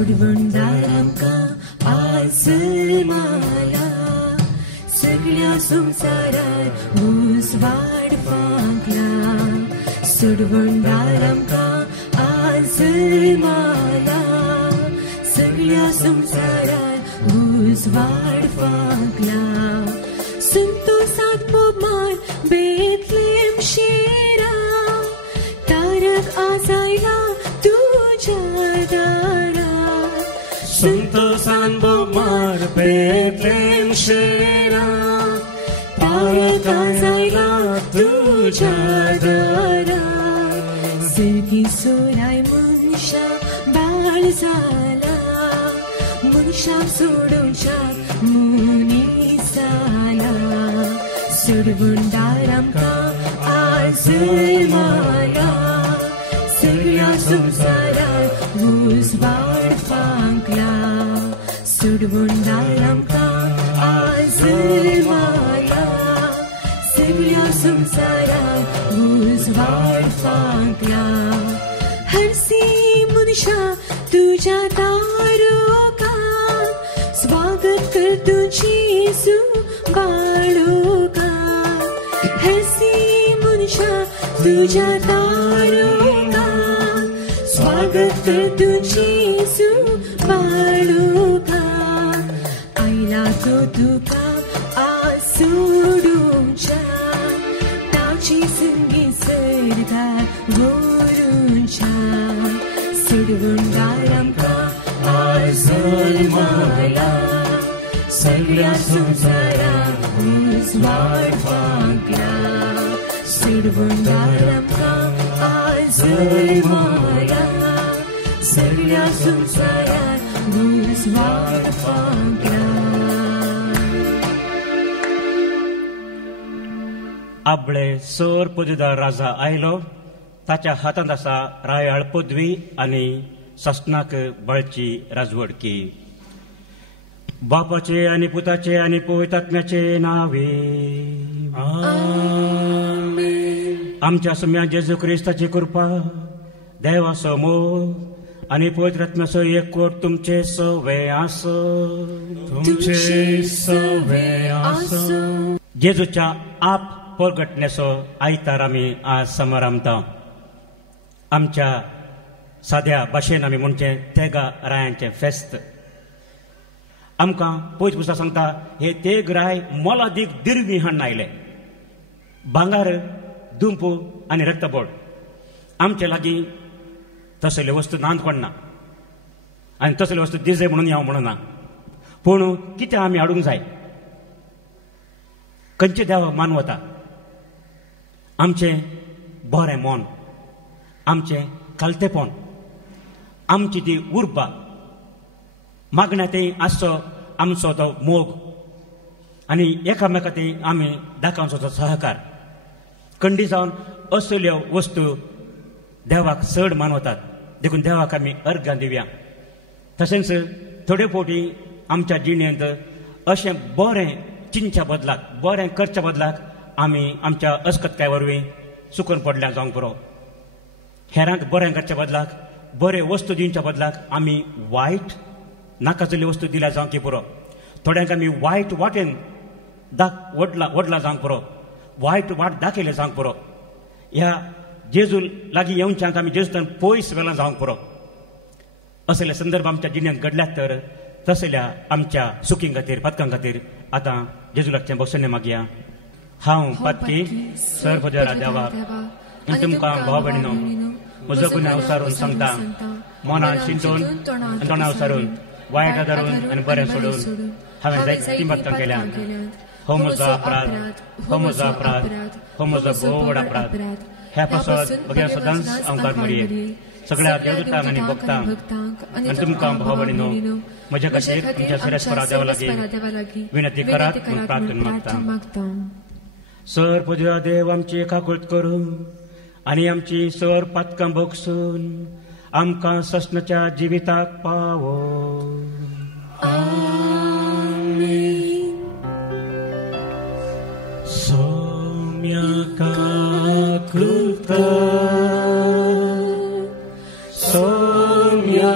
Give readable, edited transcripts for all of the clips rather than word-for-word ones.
सोडवणदार आमकां आजमाला सगळ्या संवसारात ऊस वाडपाक लाग सोडवणदार आमकां आजमाला सगळ्या संवसारात ऊस वाडपाक लाग संतोषात मोमार बेतलेम शेरा तारक आजायला तुझ्या दारात संतोषान मोमार बेतलेम शेरा तारक आजायला तुझ्या दारात सर्गी सोराय मनशा बाळ जाला मनशाक सोडूनच्या मुनीस जाला सोडवणदार आमकां आजमाला सगळ्या संवसारात ऊस वाडपाक लाग सोडवणदार आमकां आजमाला सगळ्या संवसारात ऊस वाडपाक लाग हरसी मनशा तुझ्या दारोकान स्वागत कर तुझी येसू बाळोकान हरसी मनशा तुझ्या दारोकान स्वागत कर तुझी येसू बाळोकान आयला तो तुका आसोडूच्या ताची संगी सरदार गोरूच्या सोडवणदार आमकां आजमाला सगळ्या संवसारात ऊस वाडपाक लाग सोडवणदार आमकां आजमाला सगळ्या संवसारात ऊस वाडपाक लाग आपले सर पदवीदार राजा आयलो ताच्या हातांत आसा रायाळ पदवी आनी सस्नाक बळची राजवडकी बापाचे आनी पुताचे आनी पवित्रात्म्याचे नावे आमच्या सम्या जेजू क्रिस्ताची कृपा देवाचो मोग आनी पवित्रात्म्याचो एकवट तुमचे सवे आसो जेजूच्या आप परगटण्याचो आयतार आमी आज समारंभता आमच्या साध्या भाशेन आमी म्हणचे तेगा रायांचे फेस्त आमकां पयस पुस्तक सांगता हे तेग राय मोलादीक दिर्वी हाडून आयले भांगार दुंपू आनी रक्तबोड आमचे लागीं तसल्यो वस्तू नांद पडना आनी तसल्यो वस्तू दिजे म्हणून हांव म्हणना पूण कितें आमी हाडूंक जाय खंयचे देवा मान वता आमचें बरें मन आमचें कालतेपण आमची ती उर्बा मागण्या ते आसचो आमचो तो मोग आनी एकामेका ती आमी दाखोवचो तो सहकार खंडी जावन असल्यो वस्तू देवाक चड मानवतात देखून देवाक आमी अर्घां दिवया तशेंच थोड्यो फावटी आमच्या जिणेंत अशें बरें चिंतच्या बदलाक बरें करच्या बदलाक आमी आमच्या अस्कतकाय वरवीं चुकून पडल्या जावंक पुरो हेरांक बरें करच्या बदलाक बरे वस्तू दिवच्या बदलाक आमी वायट नाका जाल्ल्यो वस्तू दिल्या जावंक पुरो थोड्यांक आमी वायट वाटेन वडला जावंक पुरो वायट वाट दाखयले जावंक पुरो ह्या जेजू लागीं येवच्यांक आमी जेजून पयस वेला जावंक पुरो असले संदर्भ आमच्या जिणेंत घडल्यात तर तसल्या आमच्या सुखीं खातीर पदकां खातीर आतां जेजू लागचें बक्षणे मागया हांव पदकी सर्वजरा देवाक आनी तुमकां भाव भयणीनो म्हजो गुन्यांव विचारून सांगता मनान चिंतून आनी तोंडां विचारून वायट धरून आनी बरें सोडून हांवें जायतीं पदकां केल्यात हो म्हजो अपराध हो म्हजो अपराध हो म्हजो भोव व्हड अपराध ह्या पासत बघ्या सदांच आमकां मरये सगळ्या देवदूतांक आनी भक्तांक आनी तुमकां भाव भयणीनो म्हजे खातीर तुमच्या सिरेस्परा देवा लागीं विनंती करात म्हूण प्रार्थना मागता सर पुजा देव आमची काकूळट करून आनी आमची सर पदकां भोगसून आमकां सस्नाच्या जिविताक पावो सौम्या काकूळट सौम्या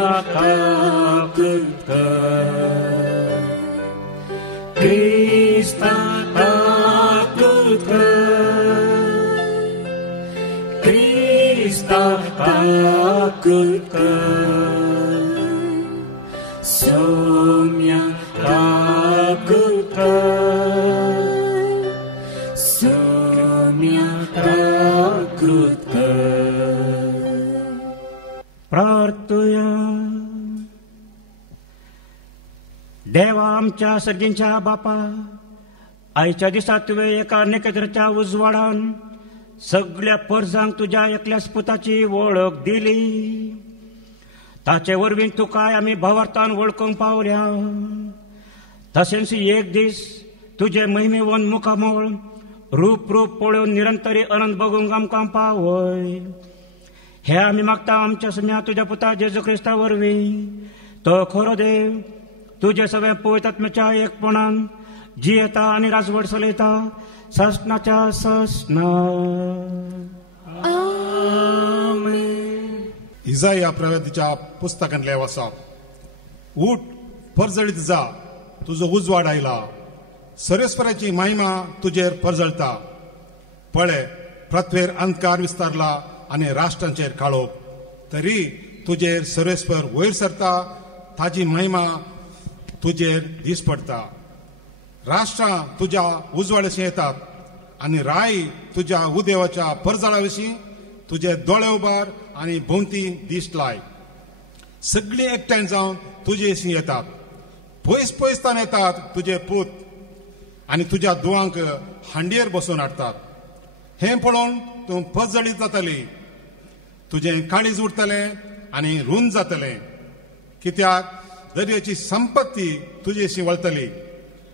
Krista takut कर, Krista takut कर, Soumya takut कर, Soumya takut कर. प्रार्थूया. देवा आमच्या सर्जींच्या बापा, आयच्या दिसा तुवें एका नखेत्राच्या उजवाडान सगळ्या परजांक तुज्या एकल्याच पुताची वळख दिली. ताचे वरवीं तुकाय आमी भावार्थान वळखूंक पावल्या. तशेंच एक दीस तुजे महिमेवन मुखामोळ रूप पळोवन निरंतरी अनंत बगूंक आमकां पावय. हे आमी मागता आमच्या सुम्या तुज्या पुता जेजू क्रिस्ता वरवीं. तो खरो देव तुझे सगळे पवित्र आत्म्याच्या एकपणान जियेता आनी राजवट चलयता ससनाच्या ससना. इसाया प्रवादीच्या पुस्तकांतले वाचप. उठ, परजळीत जा, तुजो उजवाड आयला, सर्वेस्पराची महिमा तुजेर परजळता. पळय, पृथ्वेर अंधकार विस्तारला आनी राष्ट्रांचेर काळोख. तरी तुजेर सर्वेस्पर वयर सरता, ताची महिमा तुजेर दीस पडटा. राष्ट्रां तुज्या उजवाडाशी येतात आनी राय तुज्या उदेवाच्या परजळा विशीं तुजे दोळे उबार आनी भोंवती दिश्ट लाय. सगळीं एकठांय जावन तुजे विशीं येतात. पयस पयसतान येतात तुजे पूत आनी तुज्या दुवांक हांडयेर बसून हाडटात. हें पळोवन तूं परजळीत जातली, तुजें काळीज उरतलें आनी रूंद जातलें. कित्याक दर्याची संपत्ती तुजेशी वळतली,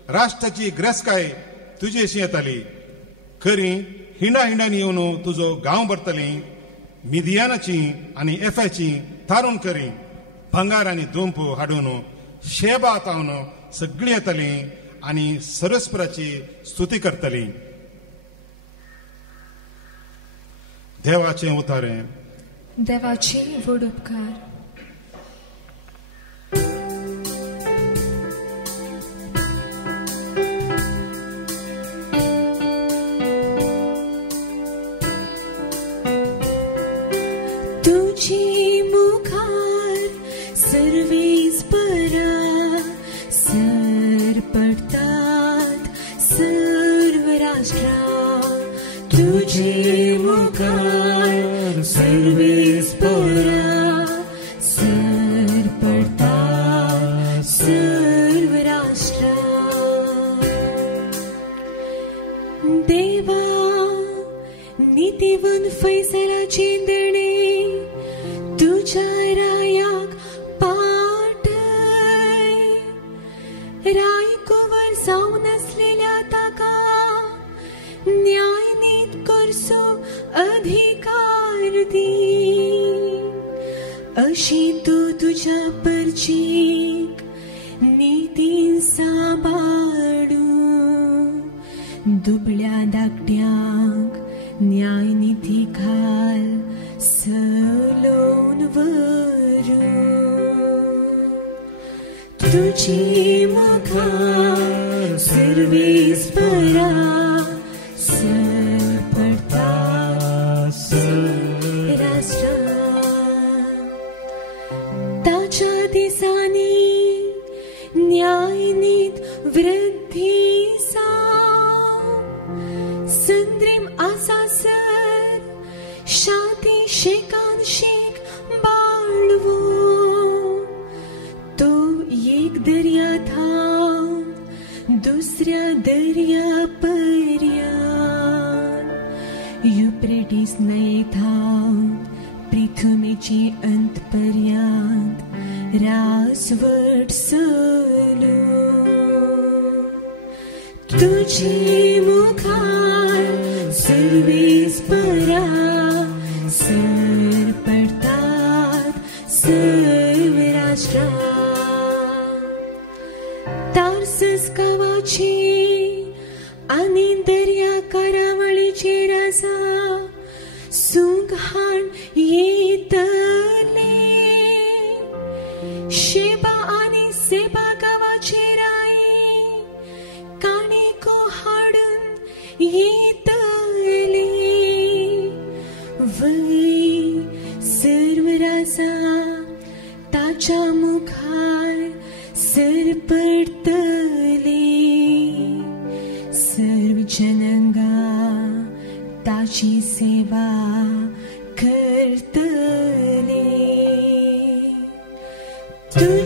राष्ट्राची ग्रेसकाय तुजेशी येतली. खरी हिंडा हिंडान येवन तुजो गांव भरतली. मिदियानाची आनी एफाची तारून करी, भंगार आनी दोंप हाडून शेबा तावन सगळीं येतली आनी सर्वेस्पराची स्तुती करतली. देवाचें उतारें. देवाचे व्हड उपकार. तुझी मुखार सर्वेस परा सर पडतात सर्व राष्ट्रा. तुझे मुखार सर्वेस परा सर पडतात सर्व राष्ट्रा. देवा नीतिवन फैसलाचे देणे तुझ्या रायाक पाठय. राय कुवर जावन असलेल्या ताका न्याय नीत करचो अधिकार दी. अशी तू तुझ्या परचीक नीतीन सांबाळू. दुबळ्या धाकट्यांक न्याय निधी घाल सलोन वरू. तुझी मुखार सर्वेस परा सर पडतात सर्व राष्ट्रा. ताच्या दिसांनी न्याय नीत वृद्धी संद्रीम आसा सर शांती शेकान शेक बाळवो. तो एक दर्या थांब दुसऱ्या दर्या पर्यान. युप्रेटीस न्हंये थांब पृथ्वीची अंत पर्यंत राजवट चलो. तुझी मुखार सर्वेस परा सर पडतात सर्व राष्ट्रा. तार्सस गांवाची आनी दर्या कारावळीचेर आसा सूंक हाण येतले. शेबा आनी सेबा गांवाचेर आई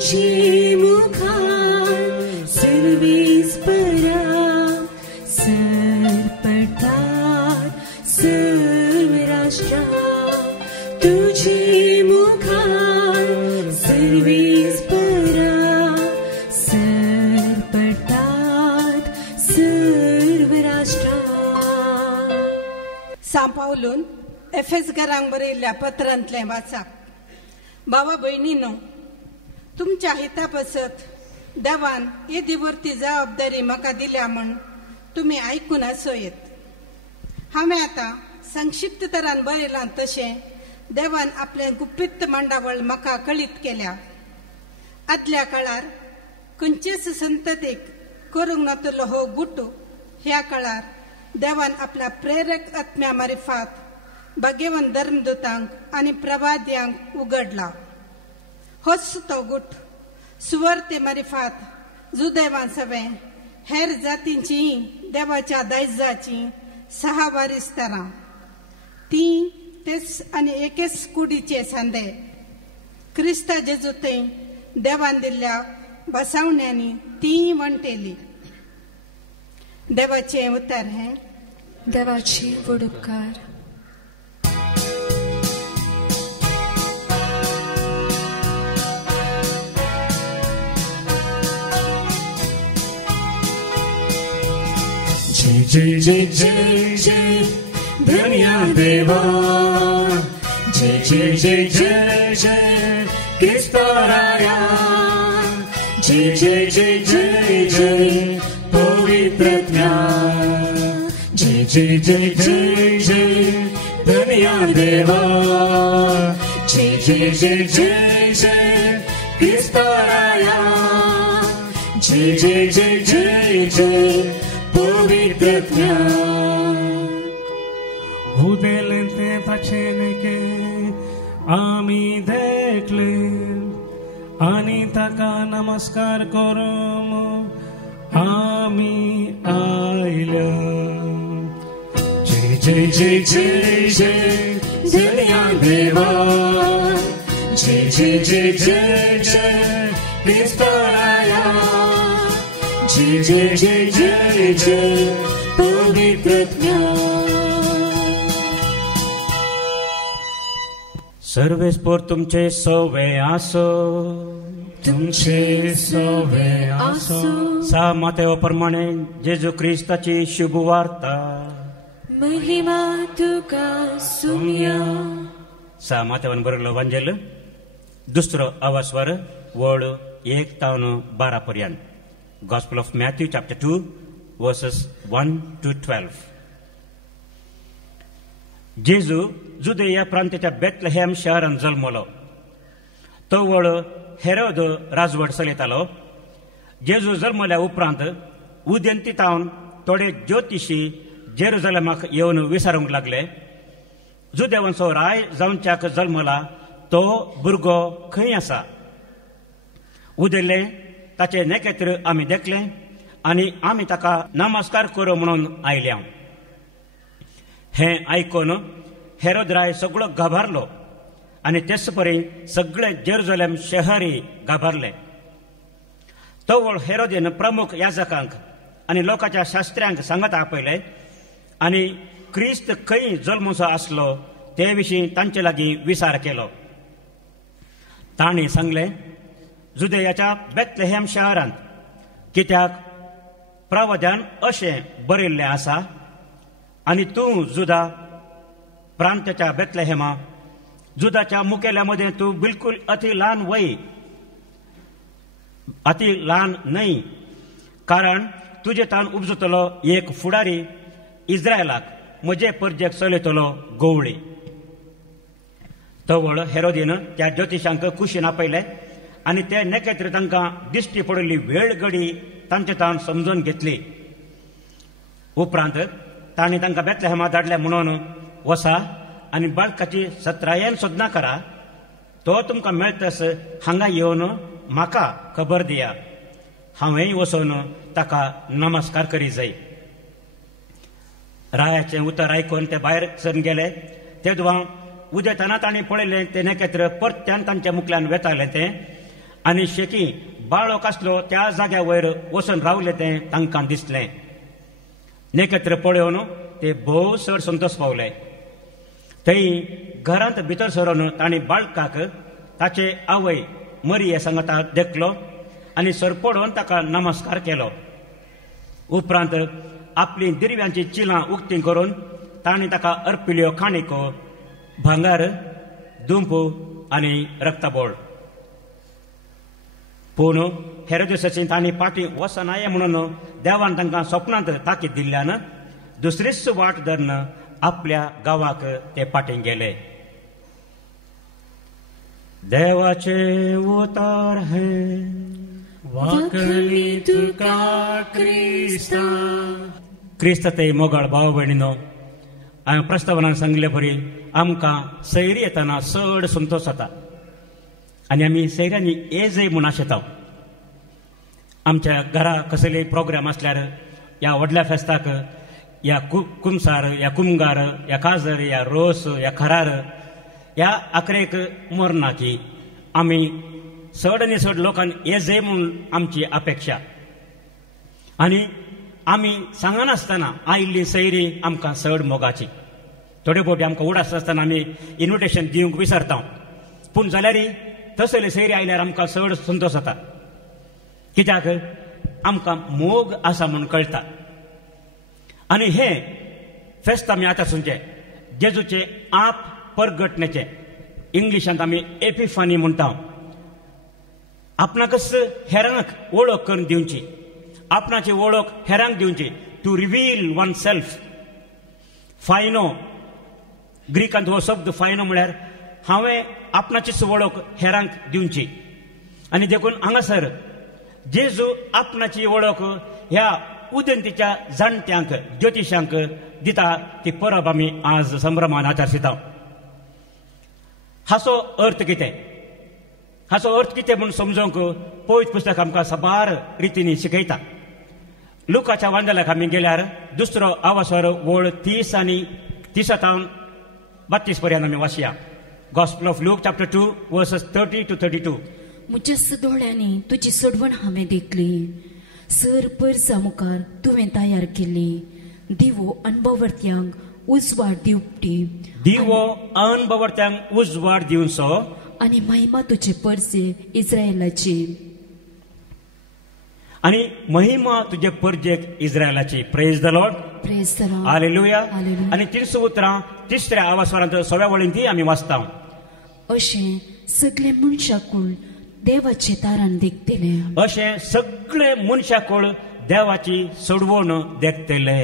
तुझे मुखार सर्वेस परा सरपडतात सर्व राष्ट्रा तुझे मुखार सर्वेस परा सरपडतात सर्व राष्ट्रा. सांपावलून एफेसकारांक बरयल्ल्या पत्रांतले वाचक. भावा भयणीनो, तुमच्या हिता पसत देवान येदी व्हरती जबाबदारी म्हाका दिल्या म्हण तुम्ही आयकून आसयत. हांवें आतां संक्षिप्त तरान बरयलां तशें देवान आपलें गुप्पित मांडावळ म्हाका कळीत केल्या. आदल्या काळार खंयचेच संततीक करूंक नातलो हो गुटू ह्या काळार देवान आपल्या प्रेरक आत्म्या मार्फत भाग्यवान धर्मदूतांक आनी प्रवाद्यांक उगडला. होच तो गुट सुवार्ते मार्फत जुदेवान सवें हेर जातींची देवाच्या दायजाची 6 वारिस्तारां ती तेच आनी एकेच कुडीचे सांदे क्रिस्ता जेजूते देवान दिल्ल्या बसावण्यांनी ती वंटेली. देवाचे उतर हे देवाची वडुपकार. जय जय जय जय जय धन्या देवा. जय जय जय जय जय क्रिस्तराया. जय जय जय जय जय पवित्रत्या. जय जय जय जय जय धन्या देवा. जय जय जय जय जय क्रिस्तराया. जय जय जय जय जय पवित्रत्या. उदेलें ते ताचेने के आमी देखले आनी ताका नमस्कार करूम आमी आयल्या. जय जय जय जय जय धन्या देवा. जय जय जय जय जय क्रिस्तराया. जय जय जय जय जय पवित्रत्या. सर्वेस्पोर तुमचे सवे आसो. तुमचे सवे आसो. सा मातेव प्रमाणे जेजू क्रिस्ताची शुभ वार्ता. महिमा तुका सुम्या. सा मातेवन बरयलो वांजेल दुसरो अवस्वर वड 1-12 पर्यंत. Gospel of Matthew chapter 2 verses 1-12. जेजू जुदेया प्रांताच्या बेथलेहेम शहरांत जल्मलो. तो वळ हेरोद राजवट चलयतालो. जेजू जल्मल्या उपरांत उदेंतीतावन थोडे ज्योतिशी जेरुसलेमाक येवन विचारूंक लागले, जुदेवांचो राय जावच्याक जल्मला तो भुरगो खंय आसा. उदेले ताचे नेकेत्र आमी देखले आनी आमी ताका नमस्कार करूं म्हणून आयल्या. हें आयकून हेरोद राय सगळो गाभारलो आनी तेच परी सगळे जेरुसलेम शहरी गाभारले. तो वळ हेरोदेन प्रमुख याजकांक आनी लोकांच्या शास्त्र्यांक सांगत आपयले आनी क्रिस्त खंय जल्मचो आसलो ते विशीं तांचे लागीं विचार केलो. तांणी सांगले, जुदेयाच्या बेथलेहेम शहरांत, कित्याक प्रवाद्यान अशें बरयल्लें आसा, आनी तूं जुदा प्रांताच्या बेथलेहेमा, जुदाच्या मुखेल्या मदें तूं बिलकुल अति ल्हान न्हय, कारण तुजे तान उपजतलो एक फुडारी इस्रायलाक म्हजे परजेक चलयतलो गवळी. तो वळ हेरोदीन त्या ज्योतिशांक कुशीन आपयले आनी ते नेकेत्र तांकां दिश्टी पडिल्ली वेळ घडी तांचे तान समजून घेतली. उपरांत तांणी तांकां बेथलेहेमा धाडले म्हणून वसा आनी बाळकाची सत्रायेन सोदना करा. तो तुमकां मेळटस हांगा येवन म्हाका खबर दिया. हांवेंय वचून ताका नमस्कार करी जाय. रायाचें उतर आयकून ते भायर सरून गेले. तेदवा उदेताना तांणी पळयलें ते नेकेत्र परत्यान तांच्या मुखल्यान वेतालें तें आनी शेकी बाळक आसलो त्या जाग्या वयर वचून रावले ते तांकां दिसलें. नेकत्र पळोवन ते भोव चड संतोश पावले. थंय घरांत भितर सरून तांणी बाळकाक ताचे आवय मरिये सांगता देखलो आनी सरपडोवन ताका नमस्कार केलो. उपरांत आपली दिरव्यांची चिलां उक्तीं करून तांणी ताका अर्पिल्ल्यो काणिको, भांगर, दुंपू आनी रक्तबोळ. पूण हेरोदेसाची तांणी पाटी वचनाये म्हणून देवान तांकां स्वप्नांत ताकीद दिल्ल्यान दुसरीच वाट धरून आपल्या गांवाक ते पाटीं गेले. देवाचे उतार हे वाकली तुका क्रिस्ता. क्रिस्त ते मोगाळ भाव भयणीनो, हांवें प्रस्तावनान सांगले परी आमकां सैरी येतना चड संतोश जाता आनी आमी सैऱ्यांनी येजय म्हूण आशेता. आमच्या घरा कसलेय प्रोग्राम आसल्यार ह्या व्हडल्या फेस्ताक या कुमसार, या कुमगार, या काजर, या रोस, या खरार, ह्या आखरेक मरना की आमी चड आनी चड लोकांक येजय म्हूण आमची अपेक्षा. आनी आमी सांगनासतना आयिल्ली सैरी आमकां चड मोगाची. थोडे फावटी आमकां उडास आसतना आमी इन्विटेशन दिवंक विसरता, पूण जाल्यारय तसले सैरी आयल्यार आमकां चड संतोश जाता. कित्याक आमकां मोग आसा म्हूण कळटा. आनी हे फेस्त आमी आतां सुनचे जेजूचे आप परगटणेचे, इंग्लिशांत आमी एपिफानी म्हणटा. आपणाकच हेरांक वळख करून दिवची, आपणाची वळख हेरांक दिवची. To reveal oneself. फायनो, ग्रीकांत हो शब्द फायनो म्हळ्यार हांवें आपणाचीच वळख हेरांक दिवची. आनी देखून हांगासर जेजू आपणाची वळख ह्या उदंतीच्या जाणट्यांक, ज्योतिशांक दिता. ती परब आमी आज संभ्रमान आचरसिता. हाचो अर्थ कितें? हाचो अर्थ कितें म्हूण समजूंक पवित्र पुस्तक आमकां साबार रितीनी शिकयता. लुकाच्या वांदल्याक आमी गेल्यार दुसरो आवासवर वळ 30 आनी 30 पर्यंत आमी वाचया. Gospel of Luke chapter 2 verses 30 to 32. म्हज्याच दोळ्यांनी तुजी सोडवण हांवें देखली. सर परसा मुखार तुवें तयार केल्ली. दिवो अणभवर्थ्यांक उजवाड दिवपी. दिवो अणभवर्थ्यांक उजवाड दिवचो आनी महिमा तुजे परसे इस्रायेलाची. आनी महिमा तुजे परजेक इस्रायलाची. Praise the Lord. Praise the Lord. Hallelujah. Hallelujah. आनी 3 उतरां 3ऱ्या आवासवरांत 6व्या वळीन ती आमी वाचता. अशें सगळे मनशाकूळ देवाचे दारान देखतले. अशें सगळे मनशाकूळ देवाची सोडवण देखतले.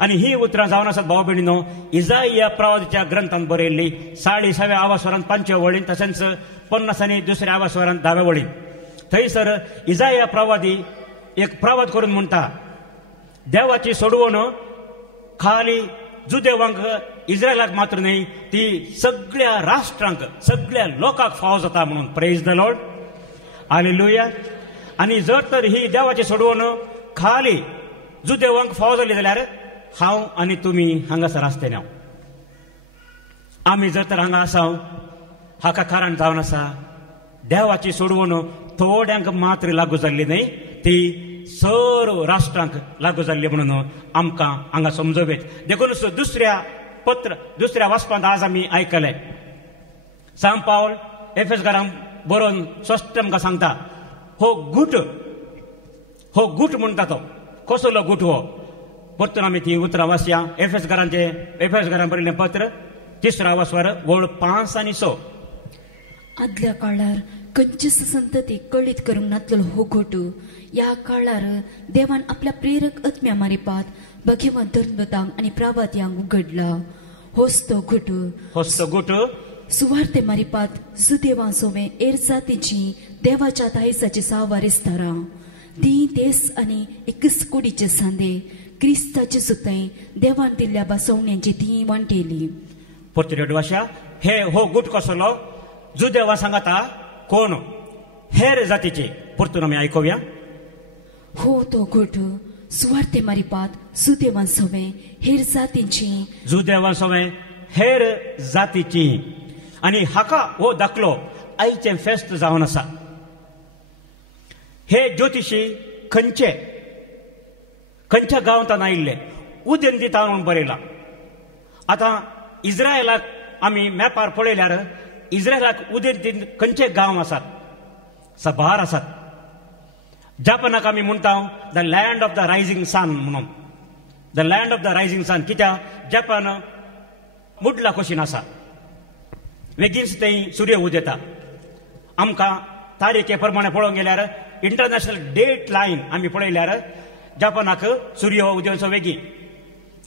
आनी ही उतरां जावन आसात भाव भयणीनो इजाइया प्रवादीच्या ग्रंथांत बरयल्ली 40व्या आवासवरांत 5व्या वळीन, तशेंच 50 आनी 2ऱ्या आवासवरांत 10व्या वळीन. थंयसर इजाइया प्रवादी एक प्रवाद करून म्हणटा, देवाची सोडवण खाली जुदेवांक, इस्रायलाक मात्र न्हय, ती सगळ्या राष्ट्रांक, सगळ्या लोकांक फाव जाता म्हणून. Praise the Lord. हालेलुया. आनी जर तर ही देवाची सोडवण खाली जुदेवांक फाव जाली जाल्यार हांव आनी तुमी हांगासर आसते ना. आमी जर तर हांगा आसा हाका कारण जावन आसा देवाची सोडवण थोड्यांक मात्र लागू जाल्ली न्हय, ती सर्व राष्ट्रांक लागू जाल्ली म्हणून आमकां हांगा समजोवेत. देखून दुसऱ्या वाचपांत आज आमी आयकले सांत पावल एफेसकारांक बरोवन स्पश्ट आमकां सांगता, हो गुट म्हणटा तो कसलो गुट हो. परतून आमी ती उतरां वाचया. एफेसकारांक बरयल्लें पत्र 3रा आवासवर वळ 5 आनी 6. आदल्या काळार खंयचीच संततीक कळीत करूंक नातलो हो घोटू. ह्या काळार देवान आपल्या प्रेरक आत्म्या मारिपात भगवान धर्मदूतांक आनी प्रवाद्यांक उगडला. होच तो घोटू सुवार्ते मारिपात सुदेवां सोमे एर जातीची देवाच्या दायसाची सावारिस्तारां. ती देस आनी एकच कुडीचे सांदे क्रिस्ताचे सुतय देवान दिल्ल्या बसवण्यांची ती वांटेली. परतून वाशा हे हो गुट कसलो जुदेवा सांगता कोण हेर जातीचे. परतून आमी आयकुया. हो तो घोट सुवार्ते मारिपात सुदेवां सोमे हेर जातीची, जुदेवां सोमे हेर जातीची. आनी हाका हो दाखलो आयचें फेस्त जावन आसा. हे ज्योतिशी खंयच्या गांवांत आयिल्ले उदेन दिता म्हणून बरयला. आतां इस्रायलाक आमी मॅपार पळयल्यार इस्रायलाक उदेन दिन खंयचे गांव आसात? साबार आसात. जापानाक आमी म्हणटा the land of the rising sun म्हणून. The land of the rising sun कित्याक जपान मुडला कशीन आसा, बेगीनच थंय सूर्य उदेता. आमकां तारीखे प्रमाणे पळोवंक गेल्यार इंटरनॅशनल डेट लायन आमी पळयल्यार जपानाक सूर्य उदेवचो बेगीन,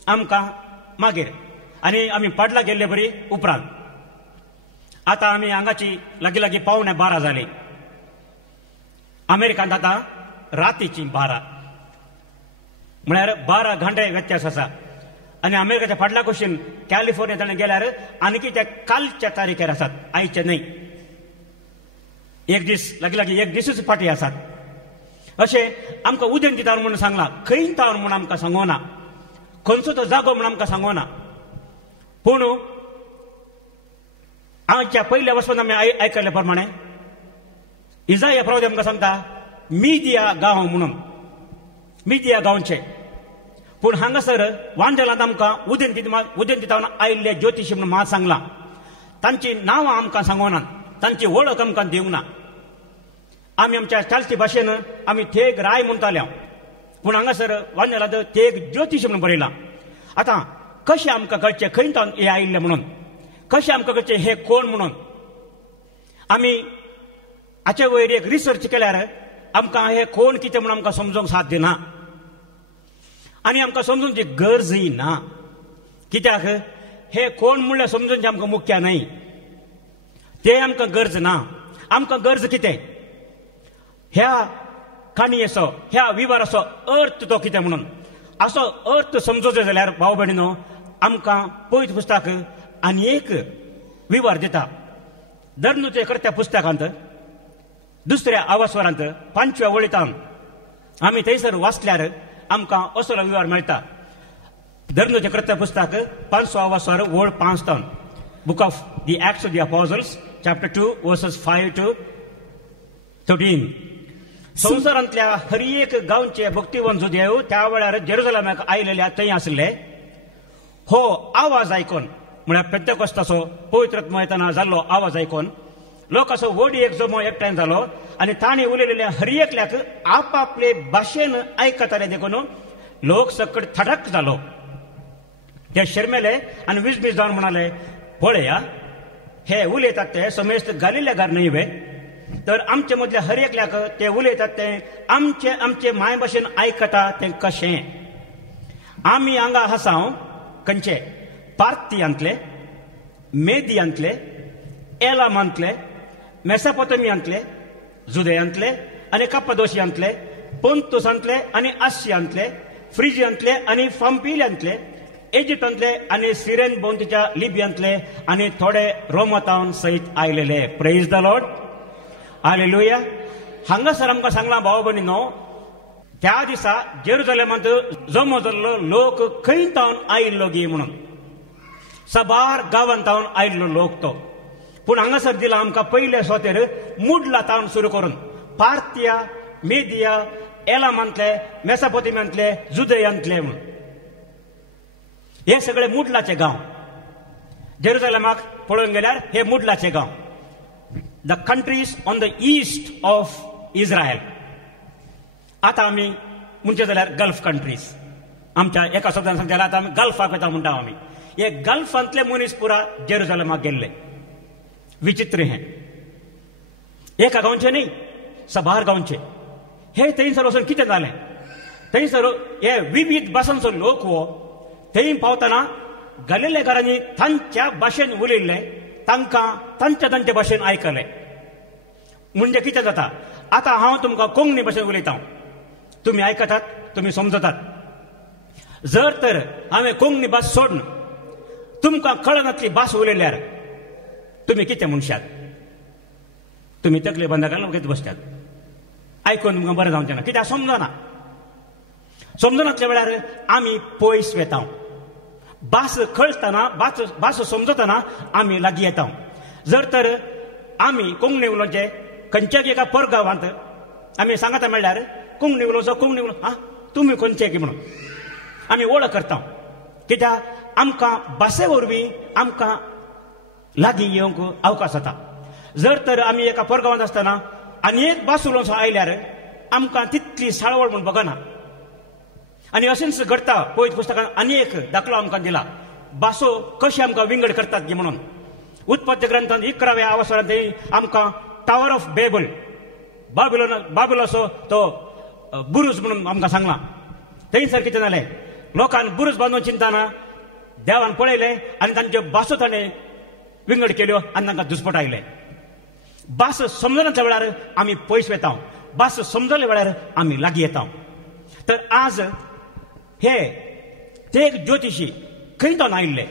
आमकां मागीर, आनी आमी पाडला गेल्ले बरी उपरांत. आतां आमी हांगाची लागीं लागीं 11:15 जाली. अमेरिकांत आतां रातीची 12 म्हळ्यार 12 घंटे व्यत्यास आसा. आनी अमेरिकेच्या फाटल्या कुशीन कॅलिफोर्नियांत गेल्यार आनीक ते कालच्या तारीखेर आसात, आयचे न्हय. एक दीस लागीं लागीं एक दिसूच फाटी आसात. अशें आमकां उदेन दिता म्हणून सांगलां. खंय तावन म्हणून आमकां सांगोना, खंयचो तो जागो म्हणून आमकां सांगोना. पूण हांच्या पयल्या वचपान आमी आयकल्ल्या प्रमाणे इजाया प्रवक्ते आमकां सांगता मिदिया गांव म्हणून, मिदिया गांवचे. पूण हांगासर वांजेलांत आमकां उदेन दिता आयिल्ले ज्योतिशी म्हणून मात सांगलां. तांची नांवां आमकां सांगोनात, तांची वळख आमकां दिवंक ना. आमी आमच्या चालची भाशेन आमी थेग राय म्हणटाले, पूण हांगासर वांजेलांत थेग ज्योतिशी म्हणून बरयलां. आतां कशें आमकां कळचें खंय तावन हे आयिल्ले म्हणून, कशें आमकां कळचें हे कोण म्हणून? आमी हाचे वयर एक रिसर्च केल्यार आमकां हे कोण कितें म्हणून आमकां समजूंक साध्य ना, आनी आमकां समजूंची गरजय ना. कित्याक हे कोण म्हणल्यार समजूंचे आमकां मुख्य न्हय, ते आमकां गरज ना. आमकां गरज कितें? ह्या काणयेचो, ह्या विवाराचो अर्थ तो कितें म्हणून. असो अर्थ समजूचो जाल्यार भाव भयणीनो, आमकां पवित्र पुस्तक आनी एक विवार दिता. धर्नुचे कर्त्या पुस्तकांत 2ऱ्या आवास्वरांत 5व्या वळींतान आमी थंयसर वाचल्यार आमकां असलो विवार मेळटा. धर्नुचे कर्त्या पुस्तक 5वा आवास्वर वळ 5 तावन. Book of the Acts of the Apostles chapter 2 verses 5 to 13. संवसारांतल्या हर एक गांवचे भक्तिवंत जुदेव त्या वेळार जेरुसलेमाक आयिल्ले थंय आसले. हो आवाज आयकून, म्हळ्यार पेंतेकोस्ताचो पवित्र येताना जाल्लो आवाज आयकून लोकांचो व्हड एक जमो एकठांय जालो आनी तांणी उलयलेल्या हर एकल्याक आपापले भाशेन आयकताले देखून लोक सकट थडक जालो. ते शर्मेले आनी विजबीज जावन म्हणाले, पळया हे उलयतात ते समेस्त गालिलेकार न्हय वे, तर आमचे मदल्या हर एकल्याक ते उलयतात ते आमचे माय भाशेन आयकता तें कशें. आमी हांगा आसाव खंयचे? पार्थियांतले, मेदियांतले, एलामांतले, मेसोपोटेमियांतले, जुदेयांतले आनी कप्पादोशियांतले, पोंतुसांतले आनी आशियांतले, फ्रिजियांतले आनी पंपिलियांतले, इजिप्टांतले आनी सिरेन भोंवतीच्या लिबियांतले आनी थोडे रोमातावन सयत आयलेले. Praise the Lord, hallelujah. हांगासर आमकां सांगलां भाव भयणीनो, त्या दिसा जेरुसलेमांत जमो जाल्लो लोक खंय तावन आयिल्लो गी म्हणून. साबार गांवांतावन आयिल्लो लोक तो. पूण हांगासर दिला आमकां पयले स्वतेर मुडला तावन सुरू करून पार्थिया, मेदिया, एलामांतले, मेसोपोटेमियांतले, जुदेयांतले म्हणून. हे सगळे मुडलाचे गांव. जेरुसलेमाक पळोवंक गेल्यार हे मुडलाचे गांव. The countries on the east of Israel. आतां आमी म्हणचे जाल्यार गल्फ कंट्रीज. आमच्या एका शब्दान सांगता आतां आमी गल्फाक वता म्हणटा आमी. हे गल्फांतले मनीस पुरा जेरुसलेमाक गेल्ले. विचित्र हे एका गांवचे न्ही, साबार गांवचे. हे थंयसर वचून कितें जालें? थंयसर हे विविध भासांचो लोक हो थंय पावतना गलिलेकारांनी तांच्या भाशेन उलयल्ले, तांकां तांच्या भाशेन आयकले. म्हणजे कितें जाता? आतां हांव तुमकां कोंकणी भाशेन उलयतां, तुमी आयकतात, तुमी समजतात. जर तर हांवें कोंकणी भास सोडून तुमकां कळनातली भास उलयल्यार तुमी कितें म्हणशात? तुमी तकले बंद घालून कितें बसतात? आयकून तुमकां बरें जावचें ना. कित्याक समजना. समजनातल्या वेळार आमी पयस वेता. भास कळटना, भास समजतना आमी लागीं येता. जर तर आमी कोंकणी उलोवचे खंयच्याच एका परगांवांत आमी सांगता म्हणल्यार कोंग निघलो सो कोंग निघलो हा तुमी खंयचे की म्हणून आमी वळख करता कित्याक आमकां भासे वरवीं आमकां लागीं येवंक अवकाश जाता. जर तर आमी एका परगांवांत आसतना आनी एक भास उलोवंक आयल्यार आमकां तितली साळवळ म्हूण बगना. आनी अशेंच घडटा पळयत पुस्तकान आनी एक दाखलो आमकां दिला भासो कशी आमकां विंगड करतात गे म्हणून. उत्पत्ती ग्रंथांत 11व्या अवसरांत आमकां टावर ऑफ बेबल बाबिलोनाचो तो बुरूज म्हणून आमकां सांगला. थंयसर कितें जालें लोकांन बुरूज बांदून चिंतना देवान पळयलें आनी तांच्यो भासो ताणें विंगड केल्यो आनी तांकां दुस्पट आयले. भास समजनाच्या वेळार आमी पयस वेता, भास समजले वेळार आमी लागीं येता. तर आज हे ते एक ज्योतिशी खंय दोन आयिल्ले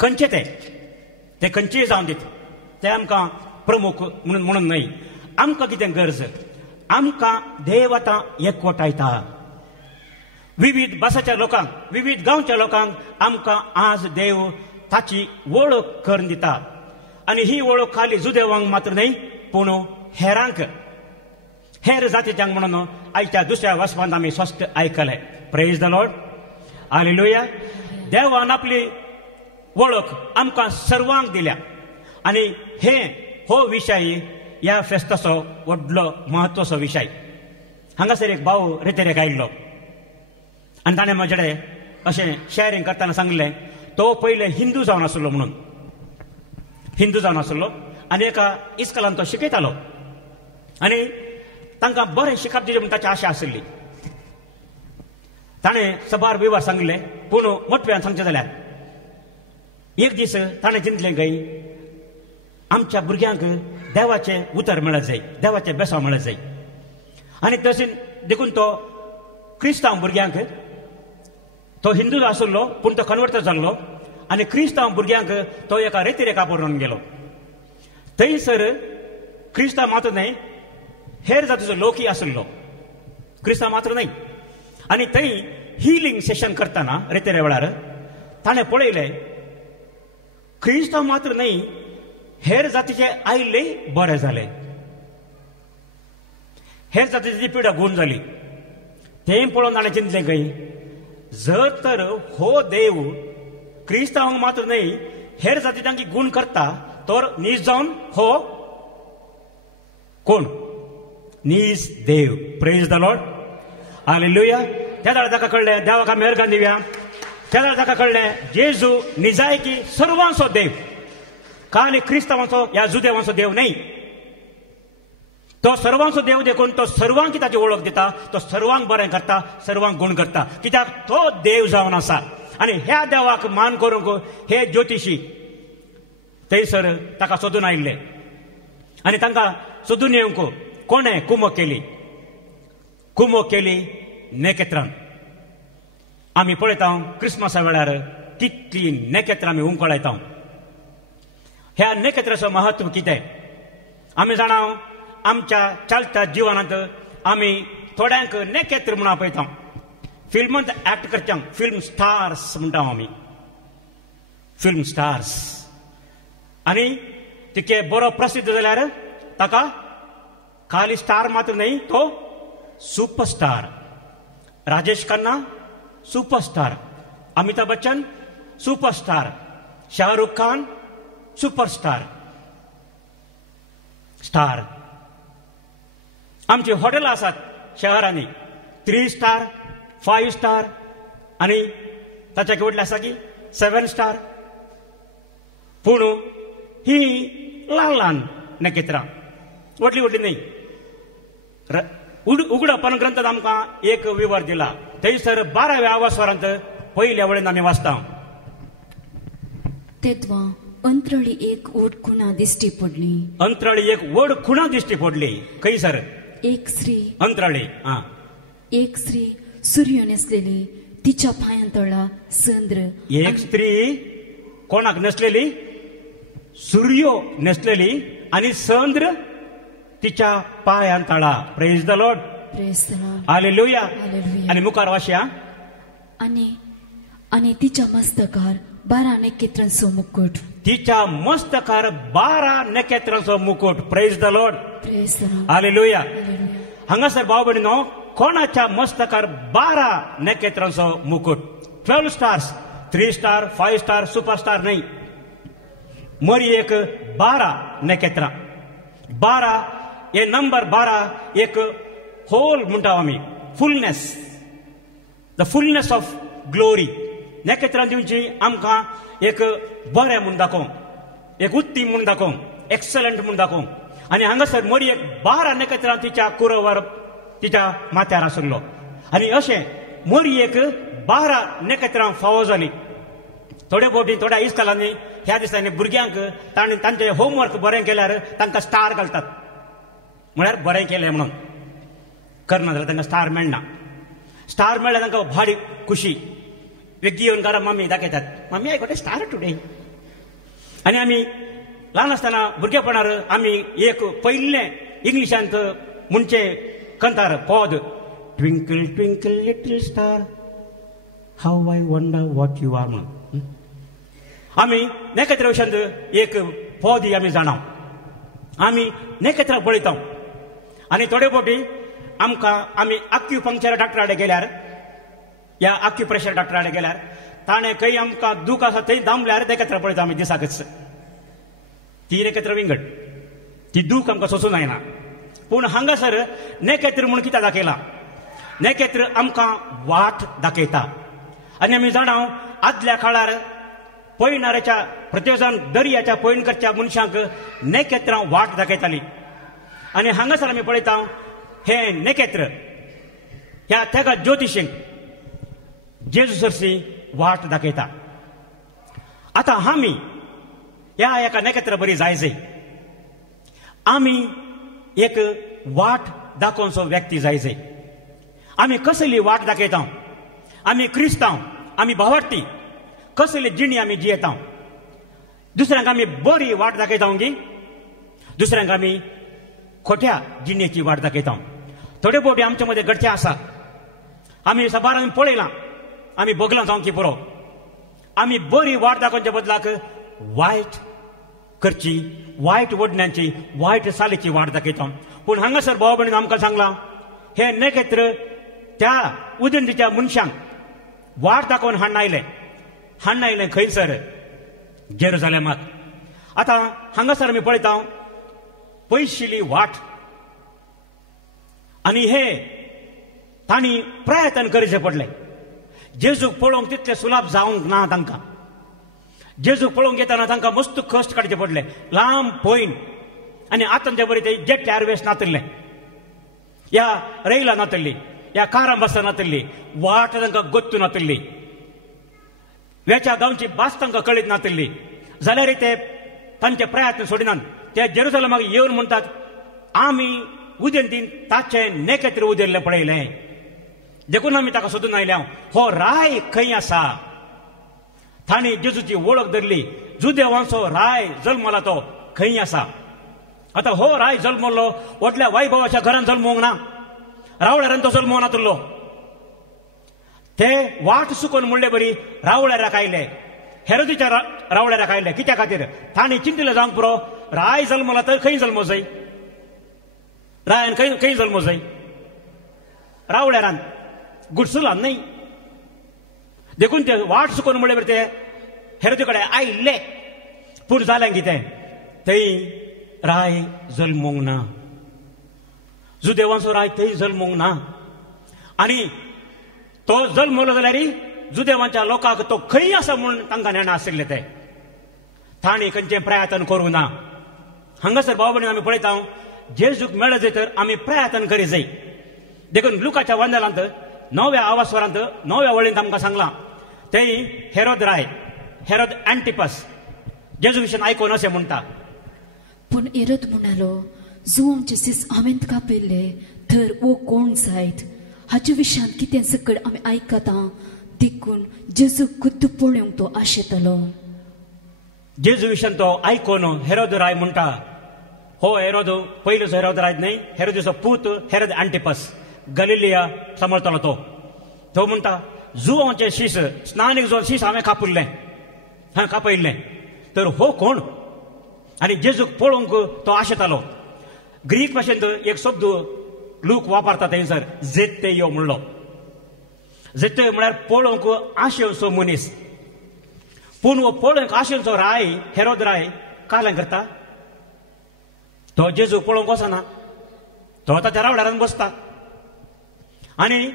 खंयचे ते खंयचेय जावन दीत ते आमकां प्रमुख म्हणून न्हय. आमकां कितें गरज आमकां देव आतां एकवटायता. विविध भासाच्या लोकांक विविध गांवच्या लोकांक आमकां आज देव ताची वळख करून दिता. आनी ही वळख खाली जुदेवांक मात्र न्हय पूण हेरांक हेर जातीच्यांक म्हणून आयच्या दुसऱ्या वचपांत आमी स्पश्ट आयकले. Praise the Lord, hallelujah. देवान आपली वळख आमकां सर्वांक दिल्या आनी हो विशय ह्या फेस्ताचो व्हडलो म्हत्वाचो विशय. हांगासर एक भाव रेतेरेक आयिल्लो आनी ताणें म्हजे कडेन अशें शेअरिंग करतना सांगलें तो पयले हिंदू जावन आसलो म्हणून. हिंदू जावन आसलो आनी एका इस्कॉलांत तो शिकयतालो आनी तांकां बरें शिकप दिवचें म्हूण ताची आशा आशिल्ली. ताणें सबार विवार सांगले पूण मोठव्यान सांगचें जाल्यार एक दीस ताणें चिंतलें खंय आमच्या भुरग्यांक देवाचें उतर मेळत जाय, देवाचें बेसांव मेळत जाय. आनी तशें देखून तो क्रिस्तांव भुरग्यांक तो हिंदू आशिल्लो पूण तो कन्वर्ट जाल्लो आनी क्रिस्तांव भुरग्यांक तो एका रेतिरेका बरोवन गेलो. थंयसर क्रिस्तांव मात्र न्हय हेर जातीचो लोकय आशिल्लो, क्रिस्तांव मात्र न्हय. आनी थंय हिलिंग सेशन करतना रेतेरे वेळार ताणें पळयलें क्रिस्तांव मात्र न्हय हेर जातीचे आयिल्ले बरें जाले. हेर जातीची पिडा गूण जाली. तें पळोवन ताणें चिंतलें खंय जर तर हो देव क्रिस्तांवांक मात्र न्हय हेर जातीच्यांकी गूण करता तर नीज जावन हो कोण नीज देव. Praise the Lord, hallelujah. त्या वेळार ताका कळ्ळें देवाक आमी मेहरबान दिवया. त्या वेळार ताका कळ्ळें जेजू निजायकी सर्वांचो देव, खाली क्रिस्तांवांचो या जुदेवांचो देव न्हय. तो सर्वांचो देव देखून तो सर्वांक ताची वळख दिता, तो सर्वांक बरें करता, सर्वांक गूण करता कित्याक तो देव जावन आसा. आनी ह्या देवाक मान करूंक हे ज्योतिशी थंयसर ताका सोदून आयिल्ले आनी तांकां सोदून येवंक कोणें कुमक केली नेकेत्रान. आमी पळयता क्रिस्मसा वेळार कितली नेकेत्रां आमी उमकळायता. ह्या नेकेत्राचो महत्व कितें आमी जाणा. आमच्या चालत्या जिवनांत आमी थोड्यांक नेकेत्र म्हणून आपयता. फिल्मांत एक्ट करच्यांक फिल्म स्टार्स म्हणटा आमी, फिल्म स्टार्स. आनी तिके बरो प्रसिद्ध जाल्यार ताका खाली स्टार मात्र न्हय तो superstar. Rajesh Khanna superstar, Amitabh Bachchan superstar, Shahrukh Khan superstar. Star आमची हॉटेलां आसात शहरांनी 3 स्टार 5 स्टार आनी ताच्या वडले आसा की 7 स्टार. पूण ही ल्हान ल्हान नकेत्रां व्हडली व्हडली न्हय. उगडपण ग्रंथांत आमकां एक विवर दिला. थंयसर 12व्या अवसरांत पयल्या वळेन आमी वाचता तेद्वा अंतरळी एक ओड खुणा दिश्टी पडली. अंतराळी एक वड खुणा दिश्टी पडली. खंयसर एक स्त्री अंतराळी एक स्त्री सूर्य नेसलेली तिच्या पांयांतळा संद्र. एक स्त्री कोणाक नेसलेली सूर्यो नेसलेली आनी संद्र तिच्या पांयांतळा. Praise the Lord, praise the Lord, hallelujah. Hallelujah. आनी मुखार वाचया. आनी तिच्या मस्तकार 12 नकेत्रांचो मुकुट. तिच्या मस्तकार 12 नकेत्रांचो मुकुट. Praise the Lord, praise the Lord, hallelujah. Hallelujah. हांगासर भाव भयणीनो कोणाच्या मस्तकार 12 नखेत्रांचो मुकुट 12 स्टार्स 3 स्टार 5 स्टार सुपरस्टार नाही मरियेक 12 नखेत्रां 12 हे नंबर 12 एक होल म्हणटा आमी fullness the fullness of glory नखेत्रां दिवची आमकां एक बरें म्हूण दाखोवंक एक उत्तीम म्हूण दाखोवंक एक्सलंट म्हूण दाखोवंक आनी हांगासर मरियेक 12 नखेत्रां तिच्या कुरवर तिच्या माथ्यार आसलो आनी अशें मरियेक 12 नखेत्रां फावो जाली थोड्या फावटी थोड्या इस्कॉलांनी ह्या दिसांनी भुरग्यांक तांचे होमवर्क बरें केल्यार तांकां स्टार घालतात म्हळ्यार बरें केलें म्हणून करना जाल्यार तांकां स्टार मेळना स्टार मेळ्ळ्यार तांकां भारी खुशी वेग्गी येवन घरा मम्मी दाखयतात mummy I got a star today आनी आमी ल्हान आसतना भुरगेपणार आमी एक पयलें इंग्लिशांत म्हणचे कंतार पद twinkle twinkle little star how I wonder what you are म्हणून आमी नखेत्रा विशयांत एक पद आमी जाणाव आमी नखेत्रां पळयता आनी थोडे फावटी आमकां आमी आक्युपंक्चर डॉक्टरा कडेन गेल्यार या आक्युप्रेशर डॉक्टरा कडेन गेल्यार ताणें खंय आमकां दूख आसा थंय दामल्यार नखेत्रां पळयता आमी दिसाकच ती नखेत्रां विंगड ती दूख आमकां सोसूं जायना पूण हांगासर नखेत्र म्हूण कितें दाखयलां नखेत्र आमकां वाट दाखयता आनी आमी जाणाव आदल्या काळार पयणाऱ्याच्या प्रत्येक जाण दर्याच्या पयणकरच्या मनशांक नखेत्रां वाट दाखयताली आनी हांगासर आमी पळयता हे नखेत्र ह्या तेका ज्योतिशींक जेजू सरसी वाट दाखयता आतां आमी ह्या एका नखेत्रा बरी जाय जाय आमी एक वाट दाखोवचो व्यक्ती जाय जाय आमी कसली वाट दाखयता आमी क्रिस्तांव आमी भावार्थी कसली जिणी आमी जियेता दुसऱ्यांक आमी बरी वाट दाखयता गी दुसऱ्यांक आमी खोट्या जिणेची वाट दाखयता थोडे फावटी आमचे मदें घडचें आसा आमी सबारान पळयलां आमी बोगलां जावंक पुरो आमी बरी वाट दाखोवच्या बदलाक वायट करची वायट वडण्यांची वायट सालेची वाट दाखयता पूण हांगासर भाव भयणीन आमकां सांगलां हे नखेत्र त्या उदंतीच्या मनशांक वाट दाखोवन हाडून आयलें खंयसर जेरुजालेमाक आतां हांगासर आमी पळयता पयशिल्ली वाट आनी हे तांणी प्रयत्न करचे पडले जेजूक पळोवंक तितलें सुलाभ जावंक ना तांकां जेजूक पळोवंक येताना तांकां मस्त कश्ट काडचे पडले लांब पयन आनी आतां ते बरें ते जेट एअरवेज नातल्ले ह्या रेला नातल्ली ह्या कारां बसां नातल्ली वाट तांकां गोत्तू नातल्ली वेच्या गांवची भास तांकां कळीत नातल्ली जाल्यार ते तांचे प्रयत्न सोडिनात ते जेरुसलेमाक येवन म्हणटात आमी उदेंतीन ताचें नखेत्र उदेल्लें पळयलें देखून आमी ताका सोदून आयल्या हो राय खंय आसा तांणी जेजूची वळख धरली जुदेवांचो राय जल्मला तो खंय आसा आतां हो राय जल्मलो व्हडल्या वैभवाच्या घरांत जल्मोवंक ना रावळ्यारान तो जल्मो नातलो ते वाट चुकोवन म्हणले बरी रावळ्याराक आयले हेरोदीच्या रावळ्याराक आयले कित्या खातीर तांणी चिंतिल्लें जावंक पुरो राय जल्मला तर खंय जल्मो जाय रायान खंय जल्मो जाय रावळ्यारान गुडसुलान न्हय देखून ते वाट चुकोवन म्हणले बरी ते हेरोदी कडेन आयिल्ले पूण जालें कितें थंय राय जल्मोवंक ना जुदेवांचो राय थंय जल्मोवंक ना आनी तो जल्मलो जाल्यार जुदेवांच्या लोकांक तो खंय आसा म्हूण तांकां नेणा आशिल्ले ते तांणी खंयचें प्रयत्न करूं ना हांगासर भाव भयणी आमी पळयता जेजूक मेळ्ळे जाय तर आमी प्रयत्न करी जाय देखून लुकाच्या वंदनांत 9व्या आवास्वरांत 9व्या वळींत आमकां सांगलां थंय हेरोद राय हेरोद एंटिपस जेजू विशीं आयकोन अशें म्हणटा पूण हेरोद म्हणालो जो आमचे सीस हांवें कापिल्ले तर वो कोण जायत हाचे विशयांत कितें सकड आमी आयकता देखून जेजू खुद्द पळोवंक तो आशेतलो जेजू विशयान तो आयकोन हेरोद राय म्हणटा हो हेरोद पयलोचो हेरोद राय न्हय हेरोदीचो पूत हेरोद एंटिपस गलिलिया सांबाळतालो तो म्हणटा जुवांचे शीस स्नानीक जो शीस हांवें कापयल्लें तर हो कोण आनी जेजूक पळोवंक तो आशेतालो ग्रीक भाशेंत एक शब्द लूक वापरता थंयसर जेत्तेयो म्हणलो. जेत्तेयो म्हळ्यार पळोवंक आशेवचो मनीस. पूण हो पळोवंक आशेवचो राय हेरोद राय काय करता? तो जेजू पळोवंक वचना. तो ताच्या रावडारान बसता आनी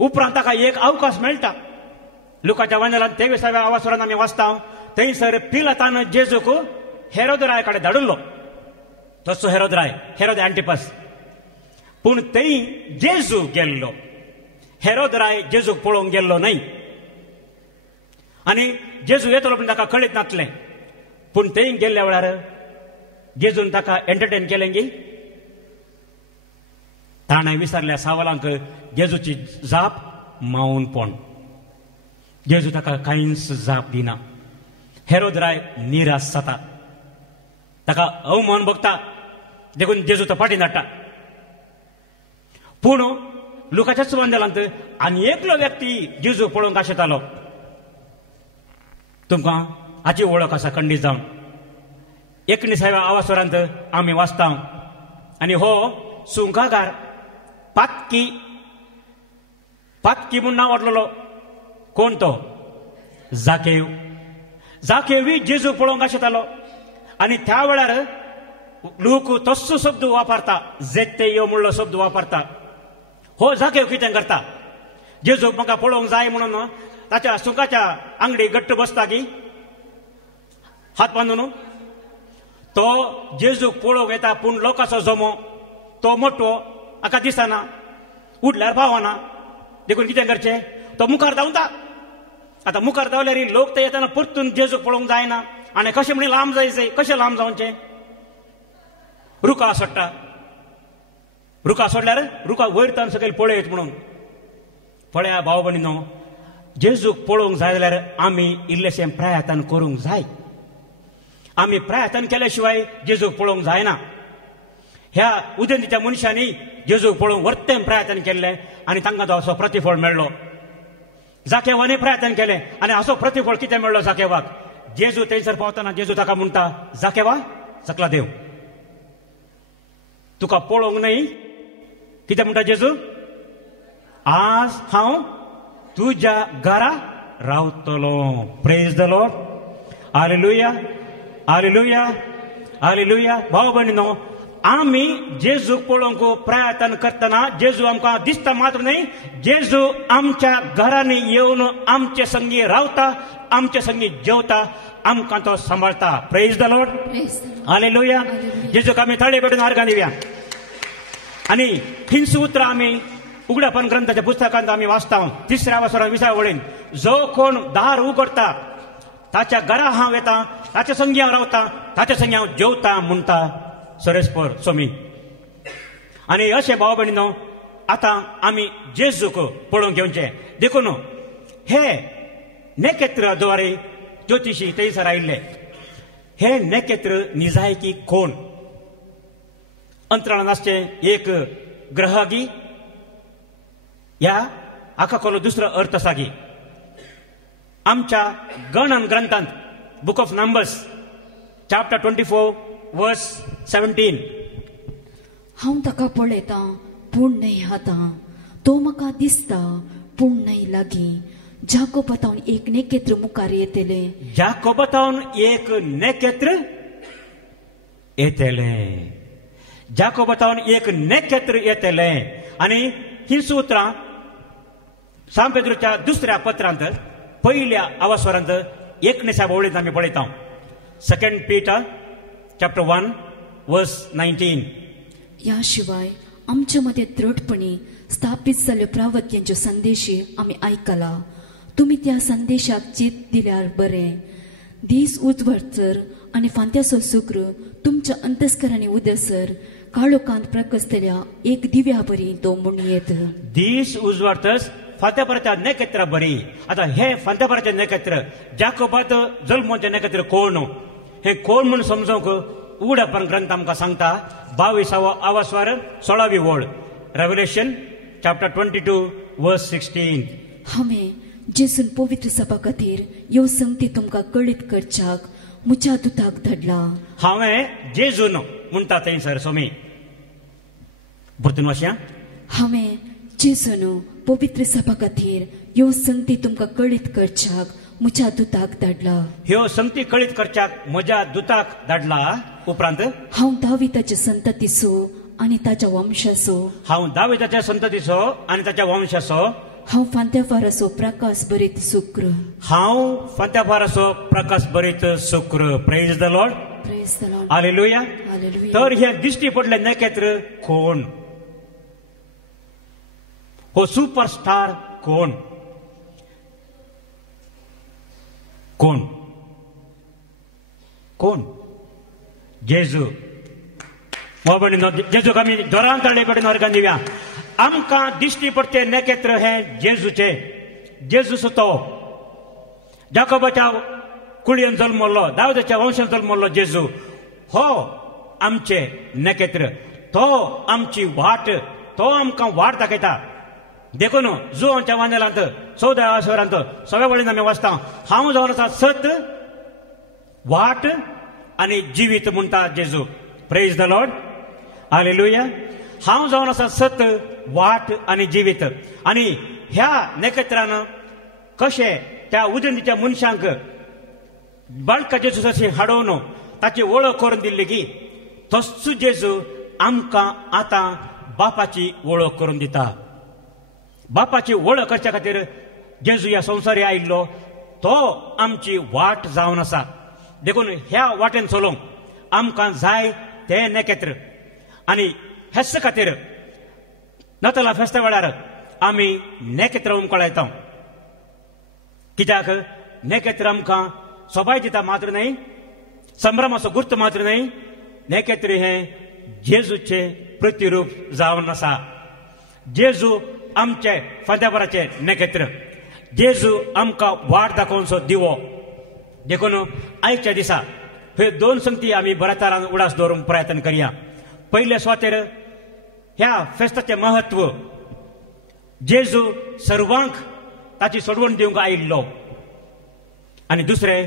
उपरांत ताका एक अवकाश मेळटा. लुकाच्या वांजलांत 23व्या आवासवरान आमी वाचता थंयसर पिलातान जेजूक हेरोद राय कडेन धाडिल्लो. तसो हेरोद राय, हेरोद एंटिपस. पूण थंय जेजू गेल्लो. हेरोद राय जेजूक पळोवंक गेल्लो न्हय. आनी जेजू येतलो पूण ताका कळीत नासलें. पूण थंय गेल्ल्या वेळार जेजून ताका एंटरटेन केलें गी. ताणें विचारल्या सावलांक जेजूची जाप मावूनपण. जेजू ताका कांयच जाप दिना. हेरोद राय निराश जाता. ताका अवमान भोगता. देखून जेजू तो फाटीं धाडटा. पूण लुकाच्या सुवांजलांत आनी एकलो व्यक्ती जेजू पळोवंक आशेतालो. तुमकां हाची वळख आसा खंडीत जावन. 19व्या आवासवरांत आमी वाचता आनी हो सुंकागार पातकी म्हूण नांव वाटलेलो. कोण तो? जाकेव. जाकेवी जेजू पळोवंक आशेतालो. आनी त्या वेळार लोक तस्सो शब्द वापरता, जेत्तेयो म्हणलो शब्द वापरता. हो जाकेव कितें करता? जेजूक म्हाका पळोवंक जाय म्हणून ताच्या सुंकाच्या आंगडी गट्ट बसता की हात बांदून. तो जेजूक पळोवंक येता पूण लोकांचो जमो तो मोठो हाका दिसना. उडल्यार पावना. देखून कितें करचें? तो मुखार धांवता. आतां मुखार धांवल्यार लोक ते येताना परतून जेजूक पळोवंक जायना. आनी कशें म्हणे लांब जायचें? कशें लांब जावचें? रुका सोडटा. रुका सोडल्यार रुका वयर तान सकयल पळयत म्हणून. पळया भाव भयणीनो, जेजूक पळोवंक जाय जाल्यार आमी इल्लेशें प्रयत्न करूंक जाय. आमी प्रयत्न केल्या शिवाय जेजूक पळोवंक जायना. ह्या उदेंतीच्या मनशांनी जेजूक पळोवंक वर्तें प्रयत्न केल्ले आनी तांकां तो असो प्रतिफळ मेळ्ळो. जाकेवानी प्रयत्न केलें आनी असो प्रतिफळ कितें मेळ्ळो जाकेवाक? जेजू थंयसर पावतना जेजू ताका म्हणटा, जाकेवा सकला देव, तुका पळोवंक न्हय. कितें म्हणटा जेजू? आज हांव तुज्या घरा रावतलो. Praise the Lord. Hallelujah, hallelujah, hallelujah. भाव भयणीनो, आमी जेजूक पळोवंक प्रयत्न करतना जेजू आमकां दिसता मात्र न्हय, जेजू आमच्या घरांनी येवन आमचे संगी रावता, आमचे संगी जेवता, आमकां तो सांबाळता. Praise the Lord. हालेलुया. जेजूक आमी थाळे पेटून आर्गां दिवया. आनी हिंस उतरां आमी उगडापण ग्रंथाच्या पुस्तकांत आमी वाचता 3ऱ्या आवासवरान 20व्या वळीन, जो कोण दार उगडटा ताच्या घरा हांव येता, ताच्या संगी हांव रावता, ताच्या संगी हांव जेवता म्हणटा सरेस्पर स्वामी. आनी अशें भाव भयणीनो, आतां आमी जेजूक पळोवंक घेवचें. देखून हे नेकेत्र द्वारे ज्योतिशी थंयसर आयिल्ले. हे नेकेत्र निजायकी कोण? अंतराळांत आसचें एक ग्रह गी, ह्या हाका कोलो दुसरो अर्थ आसा गी. आमच्या गणन ग्रंथांत बुक ऑफ नंबर्स चॅप्टर 24 वर्स 17, हांव ताका पळयता पूण न्हय हाता, तो म्हाका दिसता पूण न्हय लागीं. जाकोबातावन एक नेकेत्र मुखार येतले. जाकोबातावन एक नेकेत्र येतले. जाकोबातावन एक नेकेत्र येतले. आनी ही सुत्रां सांत पेद्रूच्या 2ऱ्या पत्रांत 1ल्या आवासवरांत 19व्या वळींत आमी पळयता. 2 Peter chapter 1 verse 19. ह्या शिवाय आमचे मध्ये दृढपणे स्थापीत जाल्ल्यो प्रावत्यांच्यो संदेशी आमी आयकला. तुमी त्या संदेशाक चीत दिल्यार बरें. दीस उजवाडसर आनी फांत्याचो शुक्र तुमच्या अंतस्करांनी उदयसर काळोखांत प्रकसतल्या एक दिव्या बरी तो म्हणयेत. दीस उजवाडतस फांत्यापराच्या नेकेत्र बरी. आता हे फांत्यापराचे नेकेत्र जाकोबात जल्मोचे नेकेत्र कोण? हे कोण म्हणून समजूंक उगडापण ग्रंथ आमकां सांगता. 22वा आवासवार 16वी वळ, रेव्हलेशन चॅप्टर 22 वर्स 16. हांवें जेसून पवित्र सभा खातीर ह्यो संगती तुमकां कळीत करच्याक म्हज्या दुताक धाडला. हांवें जेजून म्हणटा थंयसर स्वामी. परतून वाचया. हांवें जेजून पवित्र सभा खातीर ह्यो संगती तुमकां कळीत करच्याक म्हज्या दुताक धाडला. ह्यो संगती कळीत करच्याक म्हज्या दुताक धाडला. उपरांत हांव दाविदाचे संततीचो आनी ताच्या वंशाचो. हांव दाविदाच्या संततीचो आनी ताच्या वंशाचो. हांव फांत्या फाराचो प्रकाश भरीत शुक्र. हांव फांत्या फाराचो प्रकाश भरीत शुक्र. Praise the Lord. Praise the Lord. Hallelujah. Hallelujah. तर हे दिश्टी पडले नखेत्र कोण? हो सुपरस्टार कोण? कोण? कोण? जेजू. जेजूक आमी जोरान ताळे कडेन वर्गान दिवया. आमकां दिश्टी पडचे नखेत्र हे जेजूचे. जेजू तो जाकोबाच्या कुळयेन जल्मलो, दाविदाच्या वंशान जल्मलो जेजू. हो आमचे नखेत्र. तो आमची वाट. तो आमकां वाट दाखयता. देखून जुआंच्या वानेलांत 14 शहरांत सगळ्या वळीन आमी वाचता. हांव जावन आसा सत, वाट आनी जिवीत म्हणटा जेजू. Praise the Lord. हालेलुया. हांव जावन आसा सत, वाट आनी जिवीत. आनी ह्या नखेत्रान कशें त्या उजनीच्या मनशांक बाळका जेजू अशें हाडोवन ताची वळख करून दिल्ली की तस्सो जेजू आमकां आतां बापाची वळख करून दिता. बापाची वळख करच्या खातीर जेजू ह्या संवसारी आयिल्लो. तो आमची वाट जावन आसा. देखून ह्या वाटेन चलोवंक आमकां जाय तें नखेत्र. आनी हेच खातीर नाताला फेस्ता वेळार आमी नखेत्र उमकळायता. कित्याक नखेत्र आमकां सोबाय दिता मात्र न्हय, संभ्रमाचो गुर्त मात्र न्हय. नखेत्र हें जेजूचे प्रतिरूप जावन आसा. जेजू आमचे फांत्याभराचे नखेत्र. जेजू आमकां वाट दाखोवनसो दिवो. देखून आयच्या दिसा हे 2 संगती आमी बऱ्या तरान उडास दवरूंक प्रयत्न करया. पयले स्वातेर ह्या फेस्ताचें महत्व. जेजू सर्वांक ताची सोडवण दिवंक आयिल्लो. आनी दुसरें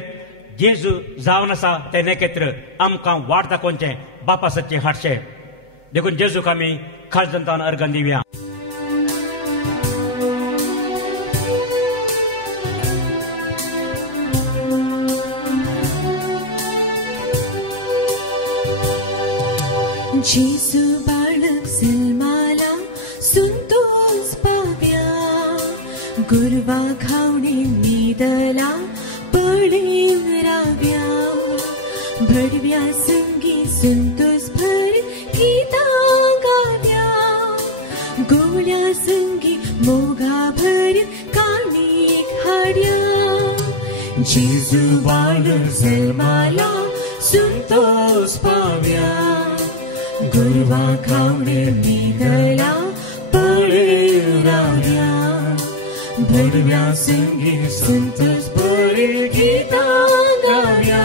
जेजू जावन आसा तें नखेत्र आमकां वाट दाखोवचें बापा सच्चें हाडचें. देखून जेजूक आमी खालजंतान अर्गां दिवया. जेजू बाळक जल्माला संतोष पाव्या. गुरवा खावणे न्हिदला पळेन राव्या. भडव्या संगी संतोष भर गीतां गाव्या. गोळ्या संगी मोगा भर काणीक हाड्या. जेजू बाळक जल्माला संतोष पाव्या. गुरवा खावणे न्हिदला पळेन राव्या. भडव्या संगी संतोष भर गीतां गाव्या.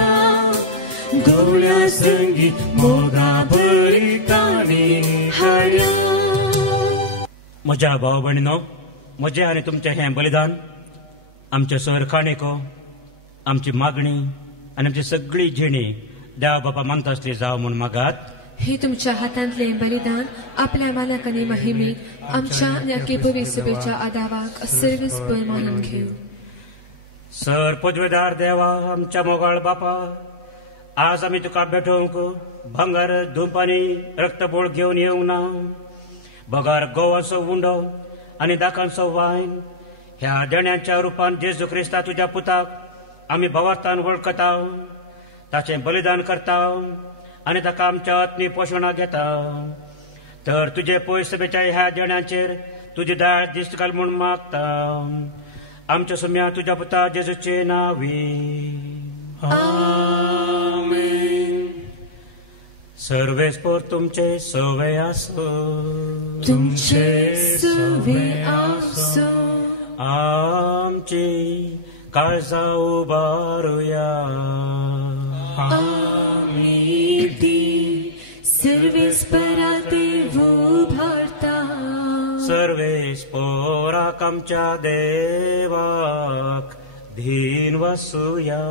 गोळ्या संगी मोगा भर काणी हाड्या. म्हज्या भाव भयणीनो, म्हजें आनी तुमचें हें बलिदान आमचे सर खाणेको, आमची मागणी आनी आमची सगळी जिणी देवा बापा मानता आसली जावं म्हूण मागात. हे तुमच्या हातांतले बलिदान आपल्या मालकाने महिमेत आमच्या याके भविष्यच्या आदावाक सर्वस्पर मानून घेऊ. सर पदवेदार देवा आमच्या मोगाळ बापा, आज आमी तुका भेटोवंक भांगर धूप आनी रक्तबोळ घेवन येवंक ना. बगार गोवाचो उंडो आनी दाखांचो वायन ह्या देण्याच्या रुपान जेजू क्रिस्ता तुज्या पुताक आमी भावार्थान वळखता, ताचें बलिदान करता आनी ताका आमच्या आत्मी पोशणां घेता. तर तुजे पयस सभेच्या ह्या देण्याचेर तुजी दाळ दिश्ट घाल म्हूण मागता. आमच्या सुम्या तुज्या पुता जेजूचे नांवी. आमेन. सर्वेस्पर तुमचे सवे आसो. तुमचे सवे आसो. आमची काळजां उबारुया. सर्वेस्परा देवो भारता. सर्वेस्पराक आमच्या देवाक धीन वसूया.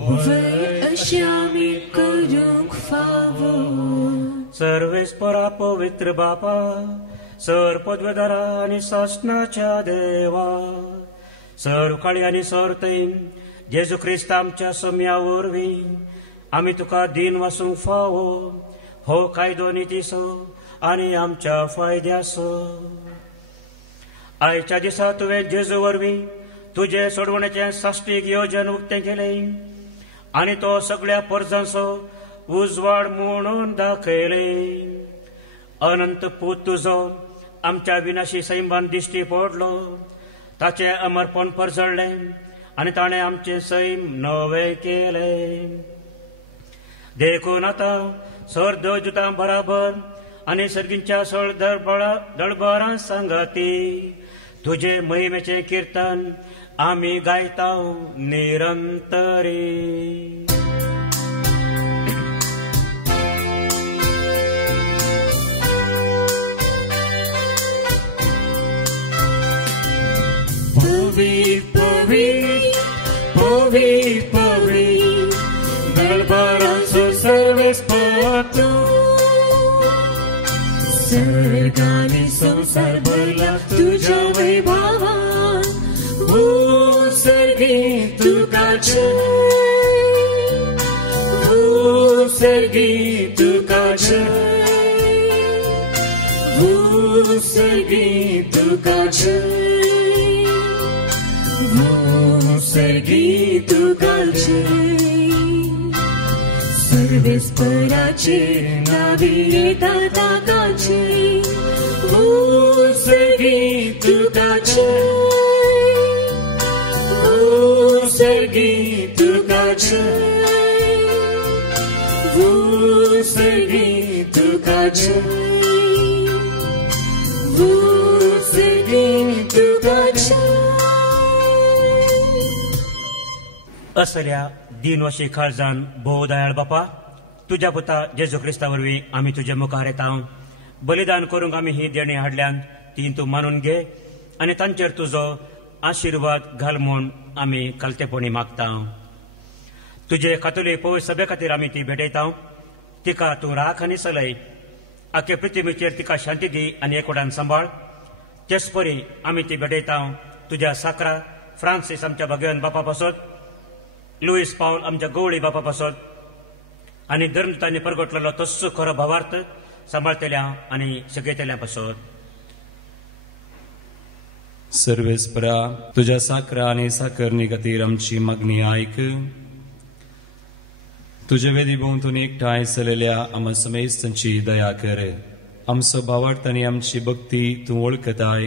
वय अशें आमी करूंक फावो. सर्वेस्परा पवित्र बापा, सर पदवेदारा आनी शासनाच्या देवा, सर काळी आनी सर्तय जेजू ख्रिस्त आमच्या सम्या वरवीं आमी तुका दिन वासूंक फावो, हो कायदो नितीसो आनी आमच्या फायद्यासो. आयच्या दिसा तुवें जेजू वरवीं तुजे सोडवण्याचें साश्टीक येवजन उक्तें केलें आनी तो सगळ्या परजांचो उजवाड म्हणून दाखयलें. अनंत पूत तुजो आमच्या विनाशी सैमान दिश्टी पडलो, ताचें अमरपण परजळ्ळें आनी ताणें आमचें सैम नवें केलें. देखून आतां सर देवदूतां बराबर आनी सर्गींच्या सळ दळबारां सांगाती तुजे महिमेचें किर्तन आमी गायता निरंतरी. Pavit, pavit, pavit, pavit, दळबारांचो Sarves पावतो. सर्गानी संसार भरला तुझ्या वैभवान, सर्गी तुका जय, सर्गी तुका जय, सर्गी तुका जय, सर्गी तुका जय. सर्वेस्पराचे नावी येता ताकाचे, सर्गी तुका जय, सर्गी तुका जय, सर्गी तुका जय, सर्गी तुका जय. असल्या दिनवशी काळजान भोव दयाळ बापा, तुज्या पुता जेजू ख्रिस्ता वरवीं आमी तुजे मुखार येता. बलिदान करूंक आमी ही देणी हाडल्यान ती तूं मानून घे आनी तांचेर तुजो आशिर्वाद घाल म्हूण आमी कालतेपणी मागता. तुजे कातोलीक पवित्र सभे खातीर आमी ती भेटयता. तिका तूं राख आनी चलय. आखे पृथ्वीचेर तिका शांती दी आनी एकवटान सांबाळ. तेच परी आमी ती भेटयता तुज्या साकरा फ्रांसीस आमच्या भगवान बापा पासत, लुईस पावल आमच्या गवळी बापा पासत आनी धर्मदूतांनी परगटलेलो तस्सो खरो भावार्थ सांबाळतल्या आनी शिकयतल्या पासत. सर्वेस्परा तुझ्या साकरा आनी साकरणी खातीर आमची मागणी आयक. तुजे वेदी भोंवतून एकठांय चलयल्या आम समेस्तांची दया कर. आमचो भावार्थ आनी आमची भक्ती तूं वळखताय.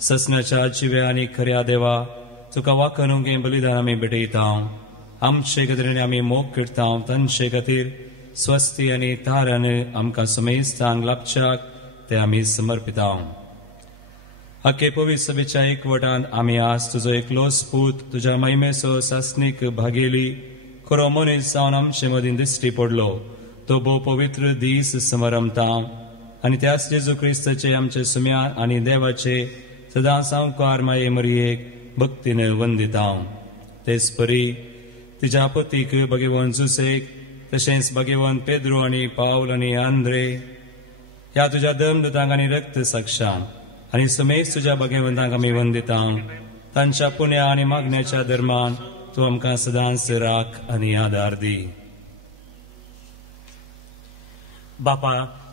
ससनाच्या जिवे आनी खऱ्या देवा तुका वाकणूंक हें बलिदान आमी भेटयता. आमचे खातीर आमी मोग करता. तांचे खातीर स्वस्ती आनी तारण आमकां समेस्तांक लाभच्याक ते आमी समर्पिता. आखे पवित्र सभेच्या एकवटान आमी आज तुजो एकलोच पूत तुज्या महिमेचो सासणीक भागेली खरो मनीस जावन आमचे मदीं दिश्टी पडलो. तो भोव पवित्र दीस समरमता आनी त्याच जेजू क्रिस्ताचे आमचे सुम्यान आनी देवाचे सदां सांवकार माये मरियेक भक्तीन वंदिता. तेच परी तिच्या पतीक भगवान जुसेक, तशेंच भगवान पेद्रो आनी पावल आनी आंद्रे ह्या तुज्या धर्मदूतांक आनी रक्त साक्षांक आनी समेत तुज्या भगवंतांक आमी वंदिता. तांच्या पुण्या आनी मागण्याच्या धर्मान तूं आमकां सदांच राख आनी आदार दी. बापा,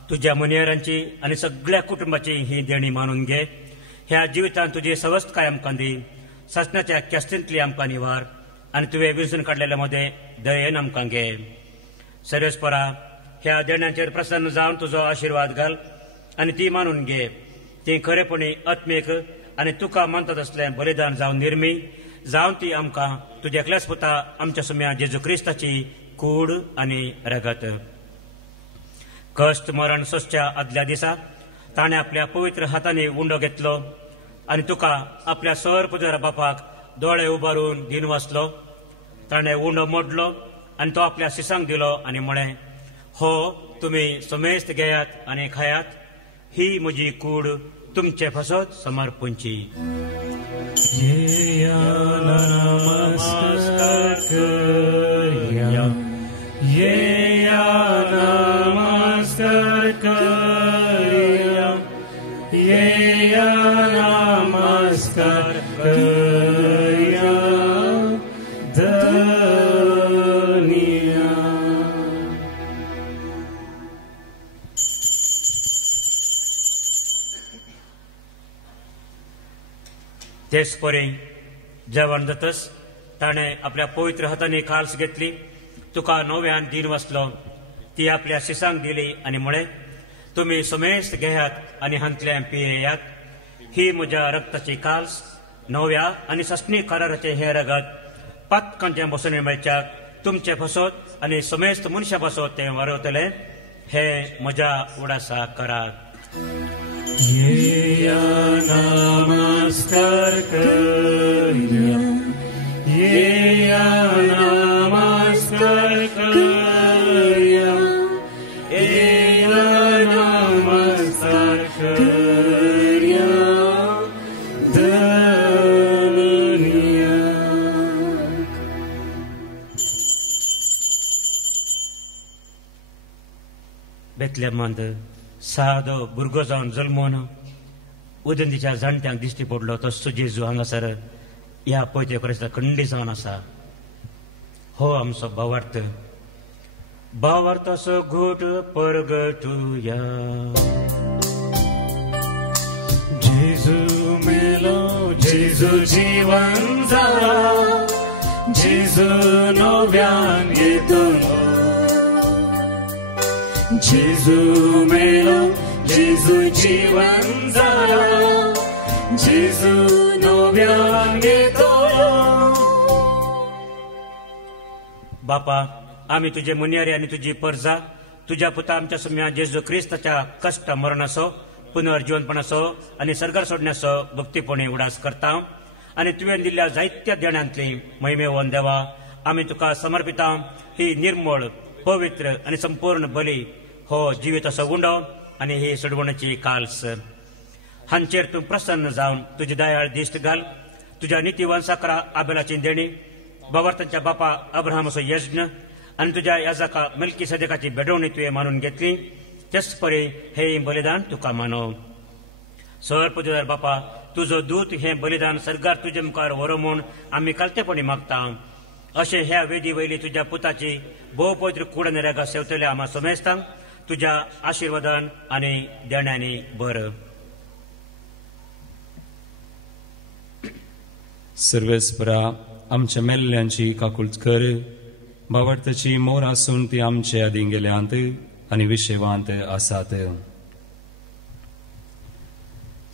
तुज्या मुनियरांची आनी सगळ्या कुटुंबाची ही देणी मानून घे. ह्या जिवितांत तुजी सवस्थकाय आमकां दी. शासनाच्या क्यास्तींतली आमकां निवार आनी तुवें विंचून काडलेल्या मध्ये दयेन आमकां घे. सर्वेस्परा ह्या देण्यांचेर प्रसन्न जावन तुजो आशिर्वाद घाल आनी ती मानून घे. ती खरेपणी आत्मीक आनी तुका मानतात असलें बलिदान जावन निर्मी जावन ती आमकां तुज्या एकल्याच पुता आमच्या सुम्या जेजू क्रिस्ताची कूड आनी रगत. कश्ट मरण सोंसच्या आदल्या दिसा ताणें आपल्या पवित्र हातांनी उंडो घेतलो आनी तुका आपल्या सर पुजरा बापाक दोळे उबारून दिन वाचलो. ताणें उंडो मोडलो आनी तो आपल्या शिसांक दिलो आनी म्हळें, हो तुमी समेस्त घेयात आनी खायात. ही म्हजी कूड तुमचे फसत समर्पणची. नमस्कार करूया, नमस्कार करया तेच परे जेवण जातच ताणें आपल्या पवित्र हातांनी खालस घेतली, तुका नव्यान दिन वाचलो, ती आपल्या शिसांक दिली आनी म्हळें, तुमी समेस्त घेयात आनी हांतल्यान पियेयात. ही म्हज्या रक्ताची खालस, नव्या आनी सस्नी कराराचे हे रगत, पातकांचे बसून मेळच्याक तुमचे फसोत आनी समेस्त मनशा बसोत ते वारवतले. हे म्हज्या उडासा करात. येया नमस्कार करया, येया नमस्कार करया, येया नमस्कार करया धन्या. बेतलेमांत सादो भुरगो जावन जल्मोवन उदंतीच्या जाणट्यांक दिश्टी पडलो तसो जेजू हांगासर ह्या पयते क्रिस्तांत खंडी जावन आसा. हो आमचो भावार्थ असो घोट परगटुया. जेजू मेलो, जेजू जीवन जाला, जेजू नव्यान येतलो. जेजू मेलो, जेजू जीवन जाला, जेजू नव्यान येतलो. बापा, आमी तुजे मुनियारी आनी तुजी परजा तुज्या पुता आमच्या सुम्या जेजू क्रिस्ताच्या कश्ट मरणाचो, पुनर्जीवनपणाचो आनी सर्गार सोडण्याचो भक्तीपणी उडास करता. आनी तुवें दिल्ल्या जायत्या देण्यांतली महिमेवन देवा, आमी तुका समर्पिता ही निर्मळ, पवित्र आनी संपूर्ण बली, हो जिवीत असो उंडो आनी ही सोडवण्याची काल्स. हांचेर तूं प्रसन्न जावन तुजी दयाळ दिश्ट घाल. तुज्या नितीवान साकरा आबेलाची देणी, भावार्थांच्या बापा अब्राहमाचो यज्ञ आनी तुज्या याजका मिल्की सदेकाची बेडवणी तुवें मानून घेतली. तेच परी हे बलिदान तुका मानो. सर पुजदार बापा, तुजो दूत हे बलिदान सर्गार तुजे मुखार व्हरो म्हूण आमी कालतेपणी मागता. अशें ह्या वेदी वयली तुज्या पुताची भोव पवित्र कूड आनी रेगा सेवतल्या आम्हा समेस्तांक तुज्या आशिर्वादान आनी देण्यांनी भर. सर्वेस्परा आमच्या मेल्ल्यांची काकुळट कर. भावार्थाची मोर आसून ती आमचे आदीं गेल्यांत आनी विशेवांत आसात.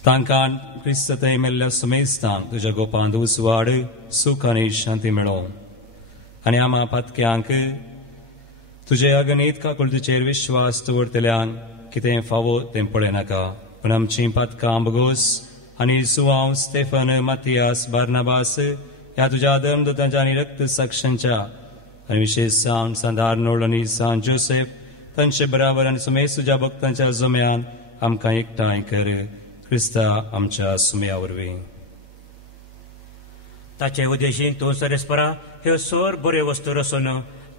तांकां क्रिस्त थंय मेल्ल्या सुमेस्तांक तुज्या गोपांत उसवाड, सूख आनी शांती मेळो. आनी आम्हा पातक्यांक तुजे अगणीत काकुळटीचेर विश्वास दवरतल्यान कितें फावो तें पळयनाका. पूण आमची पातकां बोगोस आनी सुवांव स्टेफन, मातियास, बार्नाबास ह्या तुज्या धर्मदूतांच्या आनी रक्त साक्षांच्या आनी विशेष सांग सांत आर्नोल्ड आनी सांत जोसेफ तांचे बराबर आनी सुमेस्त तुज्या भक्तांच्या जम्यान आमकां एकठांय कर. क्रिस्ता आमच्या सुमया वरवीं. ताचे उद्देशीन तूं सरेस्परा ह्यो सोर बऱ्यो वस्तू रचून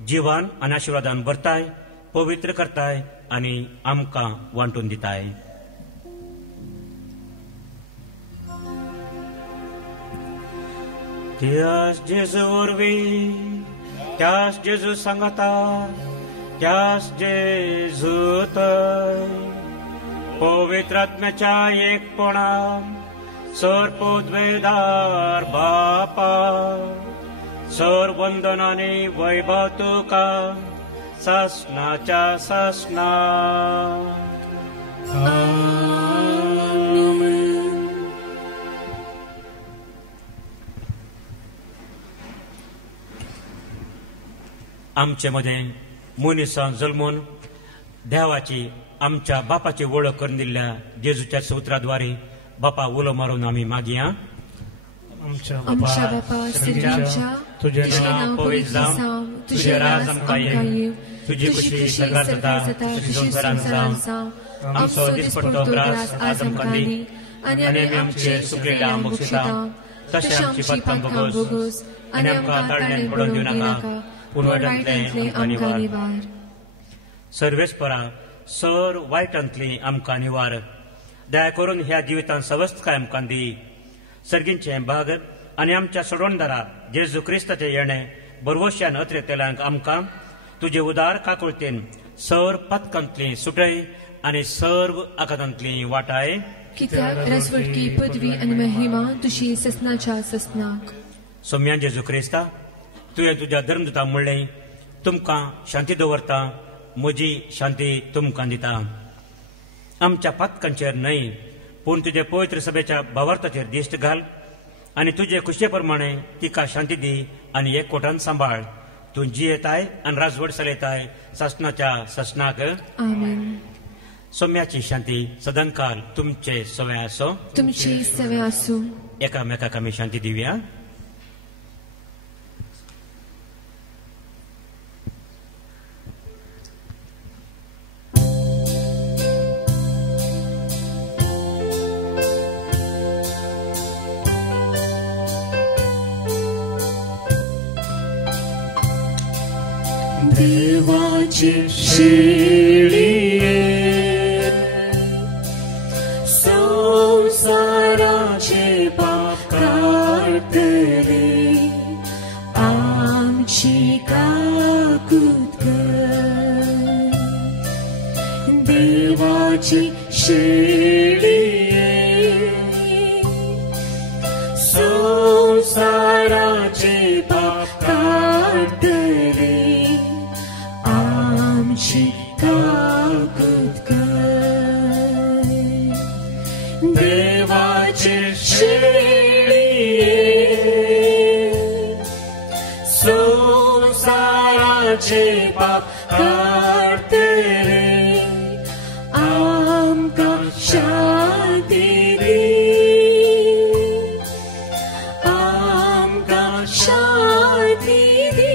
जिवान आनी आशिर्वादान भरताय, पवित्र करताय आनी आमकां वांटून दिताय. त्याच जेजू वरवीं, त्याच जेजू सांगाता, त्याच जेजू थंय पवित्र आत्म्याच्या एकपणान सर पोदवेदार बापा, सर वंदनानी वैभव तुका सासणाच्या सासणा. आमचे मध्ये मनिसां जल्मून देवाची आमच्या बापाची वळख करून दिल्ल्या जेजूच्या सुत्राद्वारे बापा उलो मारून आमी मागया. आमच्या बापा स्वर्गीच्या, तुझे नाव पवित्र जावं, तुझे राज आमकां येवं, तुझी खुशी सर्गार जाता तशी संसारांत जावं. आमचो दिसपट्टो ग्रास आज आमकां दी आनी आमी आमचेर चुकलेल्या बक्षिता तशें आमची पातकां भोगोस आनी आमकां ताळण्यान पडोवन दिवं नाका, पूण वायटांतले आमकां निवार. सर्वेस्परा सर वायटांतली आमकां निवार. दया करून ह्या जिवितांत सवस्थकाय आमकां दी. सर्गींचे बागर आनी आमच्या सोडवणदारा जेजू क्रिस्ताचे येणे बरवश्यान अत्रेतेल्यांक आमकां तुजे उदार काकुळतेन सर पथकांतली सुटय आनी सर्व आकांतांतली वाटाय. कित्याक रसवटकी पदवी आनी महिमा तुशी ससनाच्या ससनाक. सोम्या जेजू क्रिस्ता तुवें तुज्या धर्मदुताक म्हणलें तुमकां शांती दवरता, म्हजी शांती तुमकां दिता. आमच्या पथकांचेर न्हय पूण तुजे पवित्र सभेच्या भावार्थाचेर दिश्ट घाल आनी तुजे खुशे प्रमाणे तिका शांती दी आनी एकवटान सांबाळ. तूं जियेताय आनी राजवट चलयताय ससनाच्या ससनाक. आमेन. सोम्याची शांती सदांकाल तुमचे सवे आसो. तुमची सवे आसूं. एकामेकाक आमी शांती दिवया. देवाची शिळिये संसाराचे पाप काढतली आमची काकूत कर. देवाची शिळिये संसाराचे पाप काढतली आमची काकूत कर. देवाची शिळिये संसाराचे पाप काढतली आमकां शांती दी. आमकां शांती दी.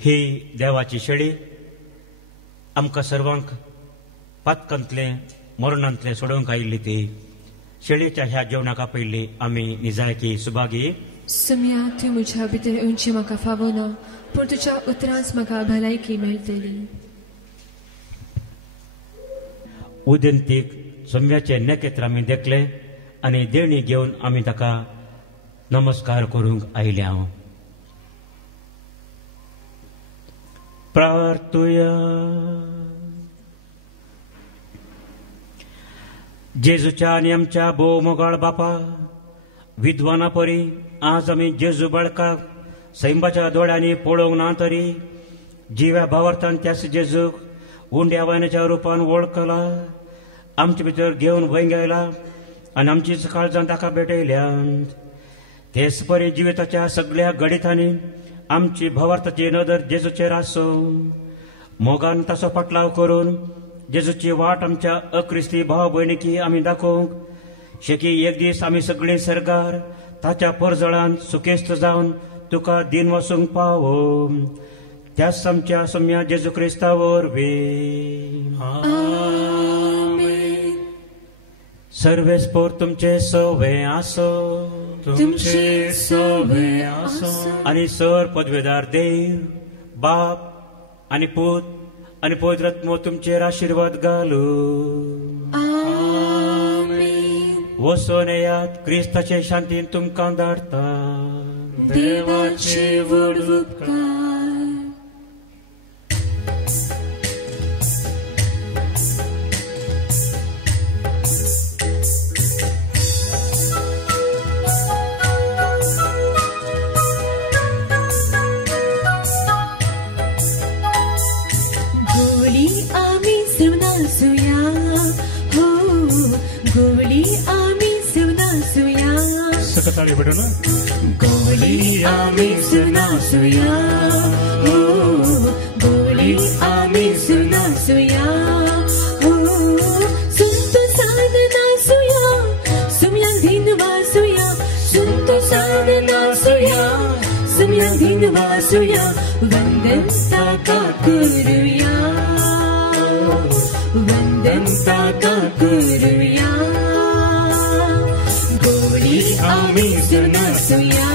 ही देवाची शेळी आमकां सर्वांक पातकांतले मरणांतले सोडोवंक आयिल्ली ती शेळयेच्या ह्या जेवणाका पयली आमी निजायकी सुभागी. सुम्या तूं म्हज्या भितर येवची म्हाका फावना पूण तुज्या उतरांच म्हाका भलायकी मेळटली. उदेंतीक सोम्याचे नेकेत्र आमी देखले आनी देणी घेवन आमी ताका नमस्कार करूंक आयले. हांव प्रार्थुया. जेजूच्या आनी आमच्या भोव मोगाळ बापा विद्वाना परी आज आमी जेजू बाळकाक सैमाच्या दोळ्यांनी पळोवंक ना तरी जिव्या भावार्थान त्याच जेजूक उंड्या वायनाच्या रुपान वळखला, आमचे भितर घेवन वय गेला आनी आमचीच काळजां ताका भेटयल्यात. तेच परी जिविताच्या सगळ्या गडितांनी आमची भावार्थाची नदर जेजूचेर आसूं. मोगान ताचो पाटलाव करून जेजूची वाट आमच्या अक्रिस्ती भाव भयणीकी आमी दाखोवंक शेकी एक दीस आमी सगळीं सरगार ताच्या परजळान सुकेस्त जावन तुका दिन वसूंक पावो. त्याच आमच्या सोम्या जेजू क्रिस्ता वरवीं. सर्वेस्पोर तुमचे सवे आसो. तुमचे सवे आसो. आनी सर पदवेदार देव बाप आनी पूत आनी पवित्रात्मो तुमचेर आशिर्वाद घालू. वसोन येयात, क्रिस्ताचे शांतीन तुमकां धाडटा. देवाचे व्हड उपकार. सकताळी भेटून गोळी आमी सुनासुया. हो गोळी आमी सुनासुया. हो संतोषान नासुया. सुम्या दिन वासुया. संतोषान नासुया. सुम्या दिन वासुया. वंदन ताका करूया. वंदन ताका करूया. आमी सुनासुया.